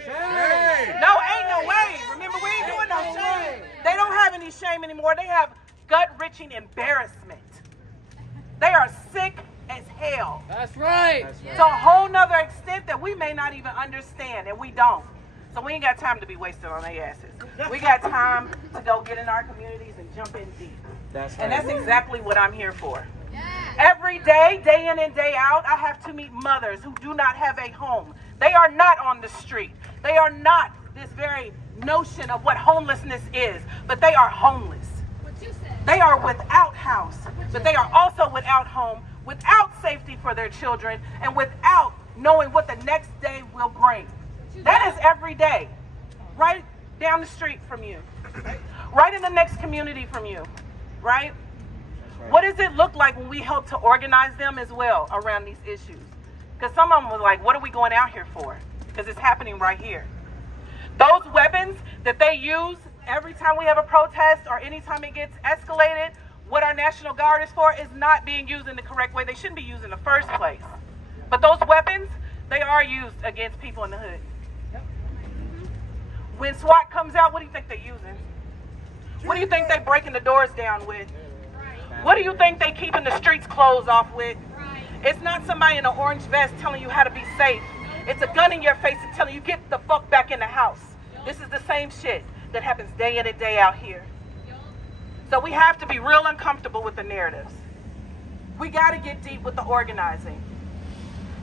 No, ain't no way. Remember, we ain't doing no shame. They don't have any shame anymore. They have gut-wrenching embarrassment. They are sick as hell. That's right. To a whole nother extent that we may not even understand, and we don't. So we ain't got time to be wasted on their asses. We got time to go get in our communities and jump in deep. And that's exactly what I'm here for. Every day, day in and day out, I have to meet mothers who do not have a home. They are not on the street. They are not this very notion of what homelessness is, but they are homeless. They are without house, but they are also without home, without safety for their children, and without knowing what the next day will bring. That is every day, right down the street from you, right in the next community from you, right? What does it look like when we help to organize them as well around these issues? Because some of them were like, what are we going out here for? Because it's happening right here. Those weapons that they use every time we have a protest or anytime it gets escalated, what our National Guard is for is not being used in the correct way. They shouldn't be used in the first place. But those weapons, they are used against people in the hood. When SWAT comes out, what do you think they're using? What do you think they're breaking the doors down with? What do you think they keeping the streets closed off with? It's not somebody in an orange vest telling you how to be safe. It's a gun in your face and telling you get the fuck back in the house. This is the same shit that happens day in and day out here. So we have to be real uncomfortable with the narratives. We got to get deep with the organizing.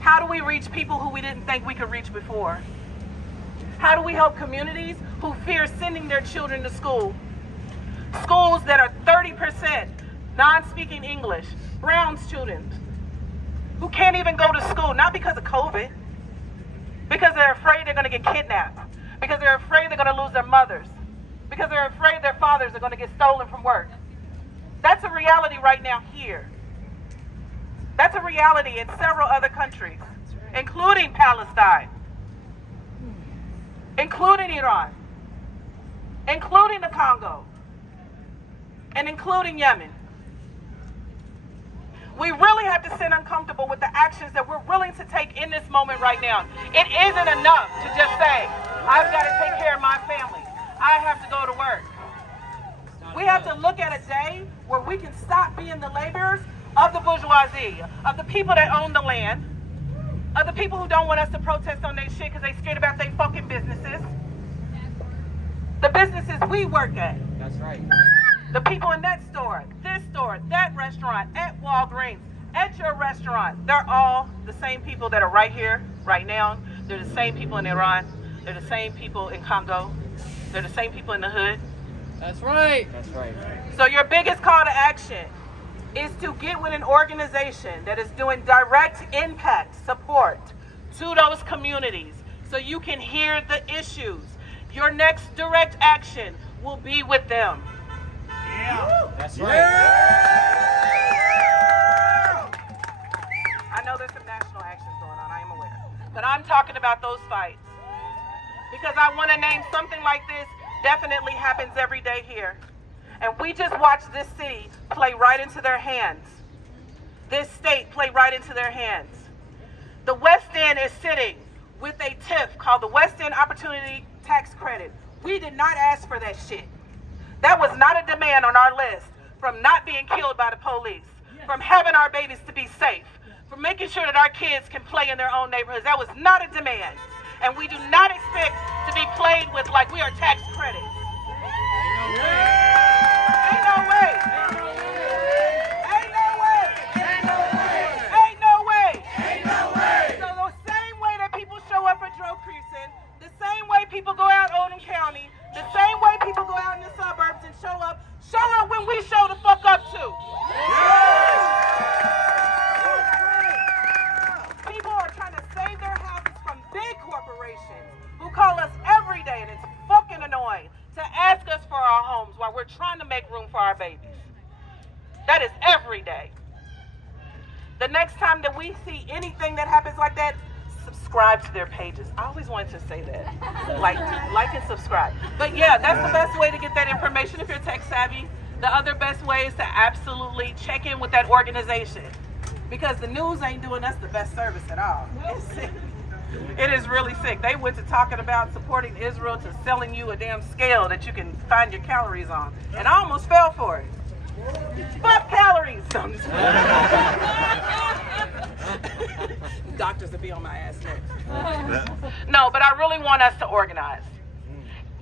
How do we reach people who we didn't think we could reach before? How do we help communities who fear sending their children to school? Schools that are 30% non-speaking English, brown students who can't even go to school, not because of COVID, because they're afraid they're going to get kidnapped, because they're afraid they're going to lose their mothers, because they're afraid their fathers are going to get stolen from work. That's a reality right now here. That's a reality in several other countries, including Palestine, including Iran, including the Congo, and including Yemen. We really have to sit uncomfortable with the actions that we're willing to take in this moment right now. It isn't enough to just say, I've got to take care of my family. I have to go to work. We have to look at a day where we can stop being the laborers of the bourgeoisie, of the people that own the land, of the people who don't want us to protest on their shit because they're scared about their fucking businesses. The businesses we work at. That's right. The people in that store, this store, that restaurant, at Walgreens, at your restaurant, they're all the same people that are right here, right now. They're the same people in Iran. They're the same people in Congo. They're the same people in the hood. That's right. That's right. So your biggest call to action is to get with an organization that is doing direct impact support to those communities so you can hear the issues. Your next direct action will be with them. Yeah. That's right. I know there's some national actions going on, I am aware. But I'm talking about those fights. Because I want to name something like this definitely happens every day here. And we just watched this city play right into their hands. This state play right into their hands. The West End is sitting with a TIF called the West End Opportunity Tax Credit. We did not ask for that shit. That was not a demand on our list from not being killed by the police, from having our babies to be safe, from making sure that our kids can play in their own neighborhoods. That was not a demand. And we do not expect to be played with like we are tax credits. Ain't no way. Ain't no way. Ain't no way. Ain't no way. Ain't no way. So the same way that people show up for Joe Creason, the same way people go out Oldham County, the same way people go out in the suburbs and show up when we show the fuck up too. People are trying to save their houses from big corporations who call us every day, and it's fucking annoying to ask us for our homes while we're trying to make room for our babies. That is every day. The next time that we see anything that happens like that, subscribe to their pages. I always wanted to say that. Like and subscribe. But yeah, that's the best way to get that information if you're tech savvy. The other best way is to absolutely check in with that organization. Because the news ain't doing us the best service at all. It's sick. It is really sick. They went to talking about supporting Israel to selling you a damn scale that you can find your calories on. And I almost fell for it. Fuck calories. Doctors will be on my ass next. No, but I really want us to organize.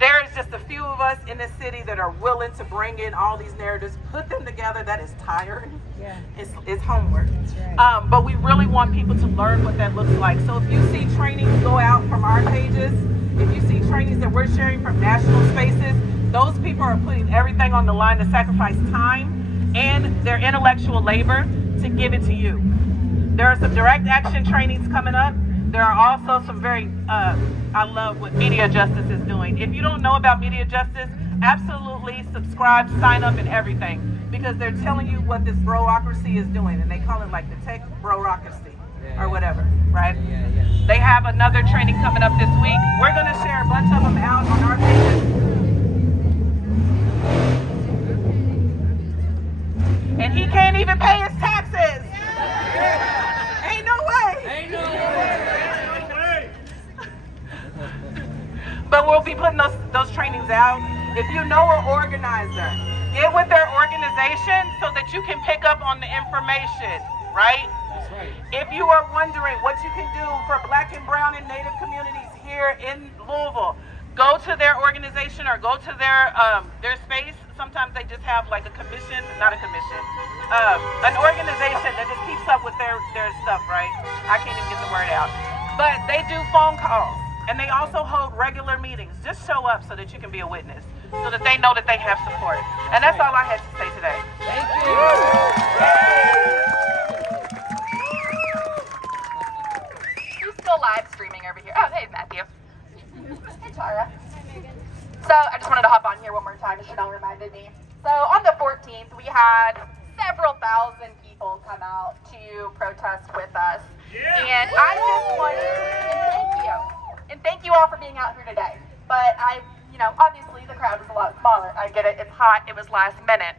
There is just a few of us in the city that are willing to bring in all these narratives, put them together. That is tiring. Yeah. It's homework. That's right. But we really want people to learn what that looks like. So if you see trainings go out from our pages, if you see trainings that we're sharing from national spaces, those people are putting everything on the line to sacrifice time and their intellectual labor to give it to you. There are some direct action trainings coming up. There are also some very, I love what Media Justice is doing. If you don't know about Media Justice, absolutely subscribe, sign up and everything. Because they're telling you what this bureaucracy is doing. And they call it like the tech bureaucracy or whatever, right? They have another training coming up this week. We're going to share a bunch of them out on our pages. And he can't even pay his taxes. Ain't no way. Ain't no way. But we'll be putting those trainings out. If you know an organizer, get with their organization so that you can pick up on the information, right? That's right. If you are wondering what you can do for Black and Brown and Native communities here in Louisville, go to their organization or go to their space. Sometimes they just have like an organization that just keeps up with their stuff, right? I can't even get the word out. But they do phone calls and they also hold regular meetings. Just show up so that you can be a witness, so that they know that they have support. And that's all I had to say today. Thank you. Who's still live streaming over here? Oh, hey, Matthew. Hey, Tara. So I just wanted to hop on here one more time, as Chanel reminded me. So on the 14th, we had several thousand people come out to protest with us. Yeah. And I just wanted to thank you all for being out here today. But obviously the crowd was a lot smaller. I get it, it's hot, it was last minute.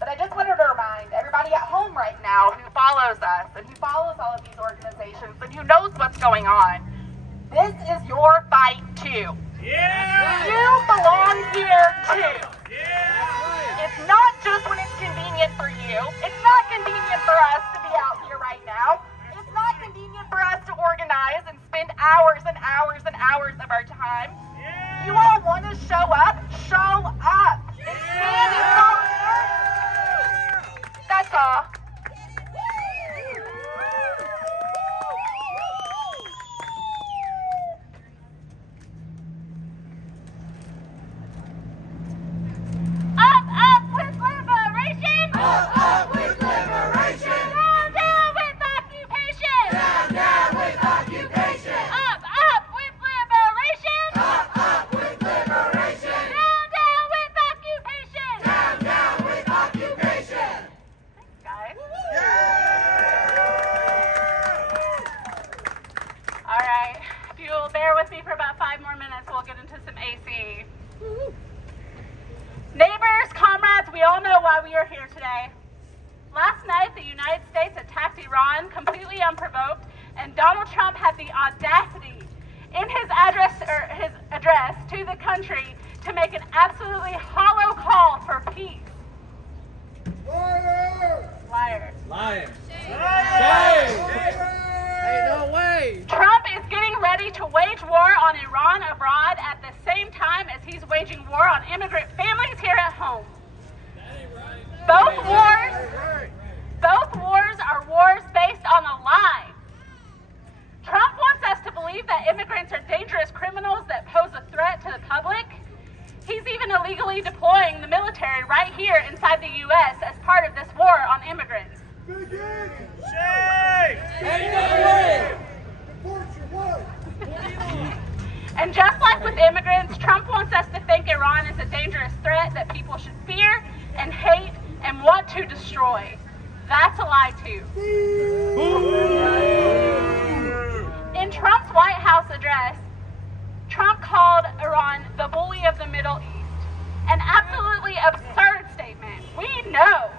But I just wanted to remind everybody at home right now who follows us and who follows all of these organizations and who knows what's going on, this is your fight too. Yeah. You belong here too. Yeah. It's not just when it's convenient for you. It's not convenient for us to be out here right now. It's not convenient for us to organize and spend hours and hours and hours of our time. Yeah. You all want to show up? Show up. And stand in solidarity. That's all. why we are here today. Last night, the United States attacked Iran completely unprovoked, and Donald Trump had the audacity in his address to the country to make an absolutely hollow call for peace. Liars. Liars. Shame. Hey, no way. Trump is getting ready to wage war on Iran abroad at the same time as he's waging war on immigrant families here at home. Both wars are wars based on a lie. Trump wants us to believe that immigrants are dangerous criminals that pose a threat to the public. He's even illegally deploying the military right here inside the U.S. as part of this war on immigrants. Shame. Ain't no way. And just like with immigrants, Trump wants us to think Iran is a dangerous threat that people should fear and hate and want to destroy. That's a lie too. In Trump's White House address, Trump called Iran the bully of the Middle East. An absolutely absurd statement. We know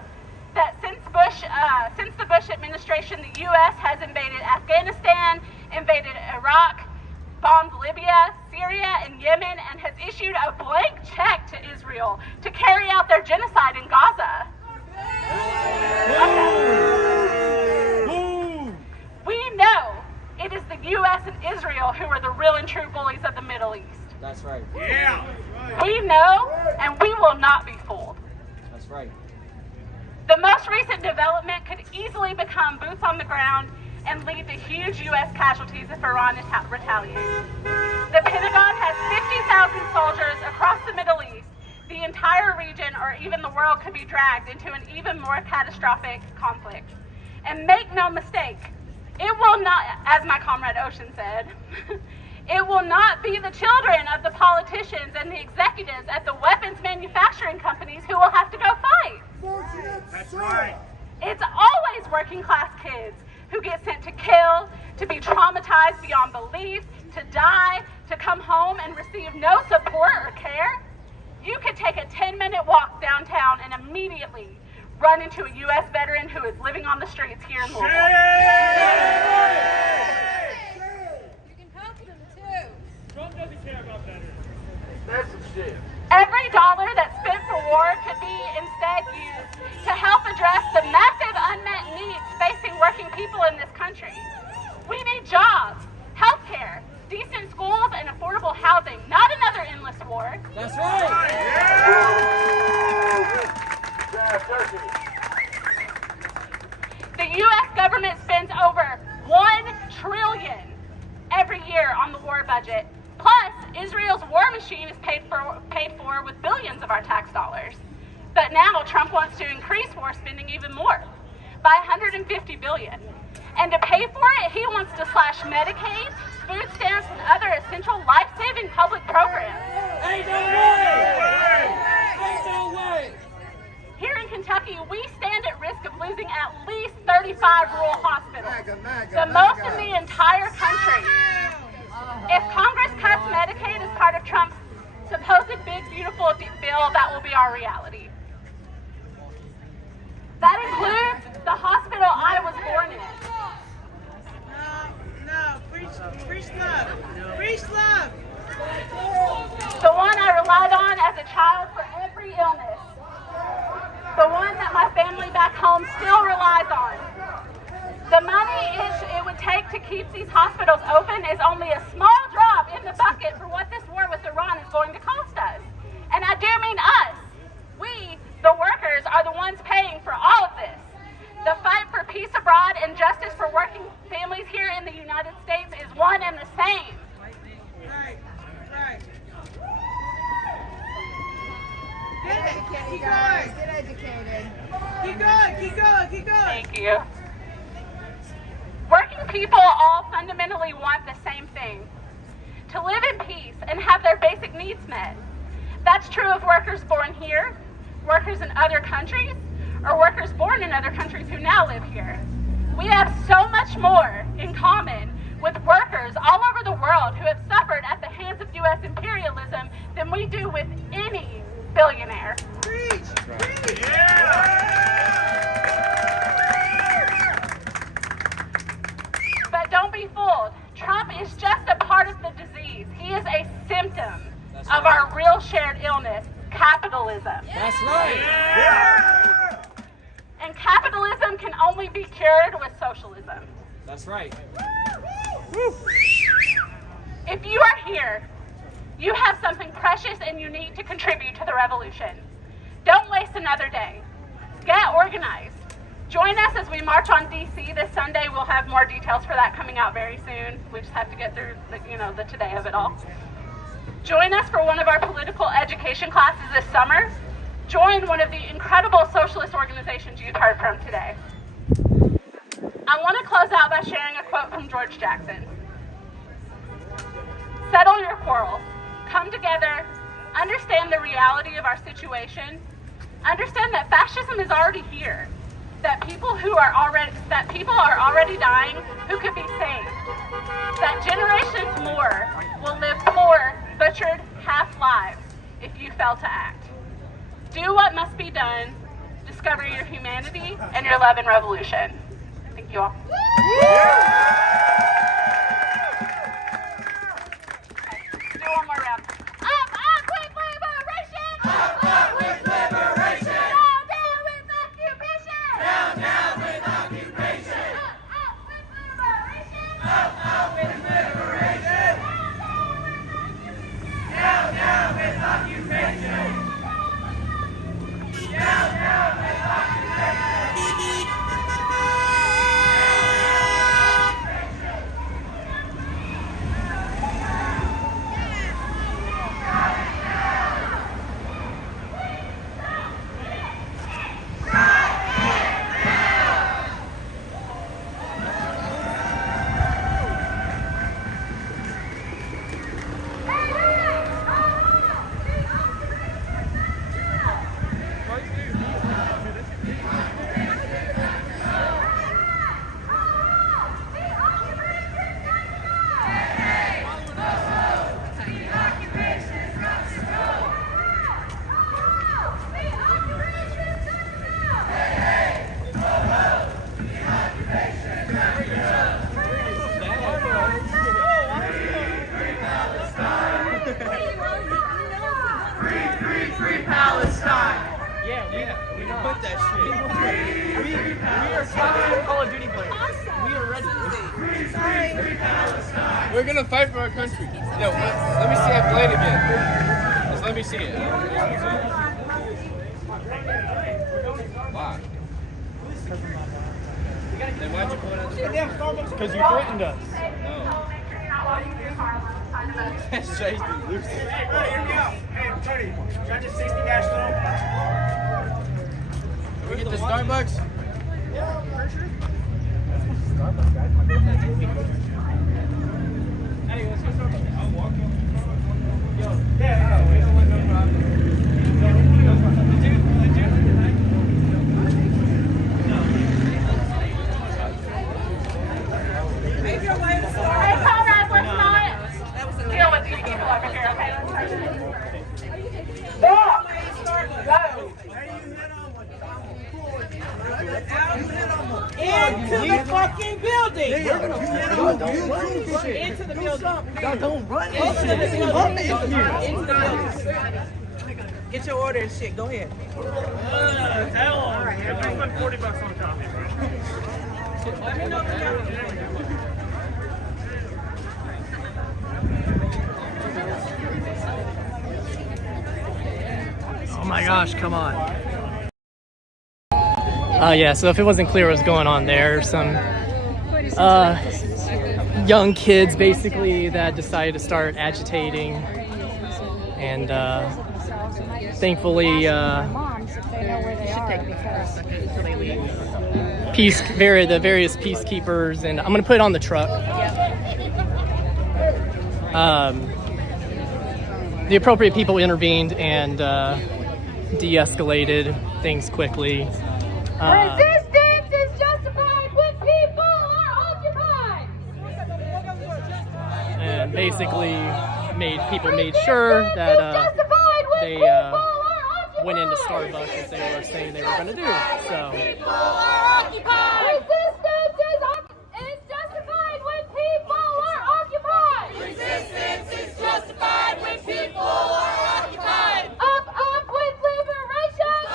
that since the Bush administration, the U.S. has invaded Afghanistan, invaded Iraq, bombed Libya, Syria, and Yemen, and has issued a blank check to Israel to carry out their genocide in Gaza. We know it is the U.S. and Israel who are the real and true bullies of the Middle East. That's right. Yeah. We know, and we will not be fooled. That's right. The most recent development could easily become boots on the ground and lead to huge U.S. casualties if Iran retaliates. The Pentagon has 50,000 soldiers across the Middle East. The entire region, or even the world, could be dragged into an even more catastrophic conflict. And make no mistake, it will not, as my comrade Ocean said, it will not be the children of the politicians and the executives at the weapons manufacturing companies who will have to go fight. That's right. It's always working class kids who get sent to kill, to be traumatized beyond belief, to die, to come home and receive no support or care. You could take a 10-minute walk downtown and immediately run into a U.S. veteran who is living on the streets here in Louisville. You can help them too. Trump doesn't care about veterans. That's some shit. Every dollar that's spent for war could be instead used to help address the massive unmet needs facing working people in this country. We need jobs, health care, decent schools, and affordable housing, not another endless war. That's right. The U.S. government spends over $1 trillion every year on the war budget. Plus, Israel's war machine is paid for with billions of our tax dollars. But now Trump wants to increase war spending even more, by $150 billion. And to pay for it, he wants to slash Medicaid, food stamps, and other essential life-saving public programs. Ain't no way. Ain't no way. Here in Kentucky, we stand at risk of losing at least 35 rural hospitals, the most in the entire country. If Congress cuts Medicaid as part of Trump's supposed big, beautiful bill, that will be our reality. That includes the hospital I was born in. No, preach love. Preach love. The one I relied on as a child for every illness. The one that my family back home still relies on. The money it would take to keep these hospitals open is only a small drop in the bucket for what this war with Iran is going to cost us. And I do mean us. We, the workers, are the ones paying for all of this. The fight for peace abroad and justice for working families here in the United States is one and the same. Right. Get educated, keep going. Get educated. Keep going. Thank you. Working people all fundamentally want the same thing: to live in peace and have their basic needs met. That's true of workers born here, workers in other countries, or workers born in other countries who now live here. We have so much more in common with workers all over the world who have suffered at the hands of U.S. imperialism than we do with any billionaire. Preach. Yeah. And capitalism can only be cured with socialism. That's right. If you are here, you have something precious and unique to contribute to the revolution. Don't waste another day. Get organized. Join us as we march on DC this Sunday. We'll have more details for that coming out very soon. We just have to get through the today of it all. Join us for one of our political education classes this summer. Join one of the incredible socialist organizations you've heard from today. I want to close out by sharing a quote from George Jackson. Settle your quarrels. Come together. Understand the reality of our situation. Understand that fascism is already here. That people are already dying who could be saved. That generations more will live poor, butchered, half lives if you fail to act. Do what must be done. Discover your humanity and your love and revolution. Thank you all. Do one more round. Up with liberation! Up with liberation! Down, down with occupation! Down, down with occupation! Up with liberation! Up with liberation! Down, down with occupation! Down, down with occupation! Free Palestine! Yeah, we can put that shit. We are Call of Duty players. We are ready. Free Palestine! We're gonna fight for our country. Yo, let me see that blade again. Just let me see it. Why? Then why'd you pull it out? Because you threatened us. No. That's Chase the loser. Hey, bro, hear me out. Hey, Tony, can I just 60 dash Can we get the Starbucks? Yeah, for sure. Starbucks, guys. My girlfriend told me. Hey, let's go Starbucks. I'll walk you. Yo, yeah, we don't want no problem. Make your way to Starbucks. Hey, comrades, let's not deal with these people over here, okay? Stop! Into the fucking building! Into the building! Don't run Into the building! Get your order and shit, go ahead. Everybody spent $40 on coffee, bro. Let me know if you Oh my gosh, come on. Yeah, so if it wasn't clear what was going on there, some young kids basically that decided to start agitating, and thankfully the various peacekeepers, and I'm gonna put it on the truck. The appropriate people intervened and de-escalated things quickly. Resistance is justified when people are occupied. And basically made sure that they went into Starbucks as they were saying they were going to do. So People are occupied. Resistance is justified when people are occupied. Resistance is justified when people are occupied. Up with liberation.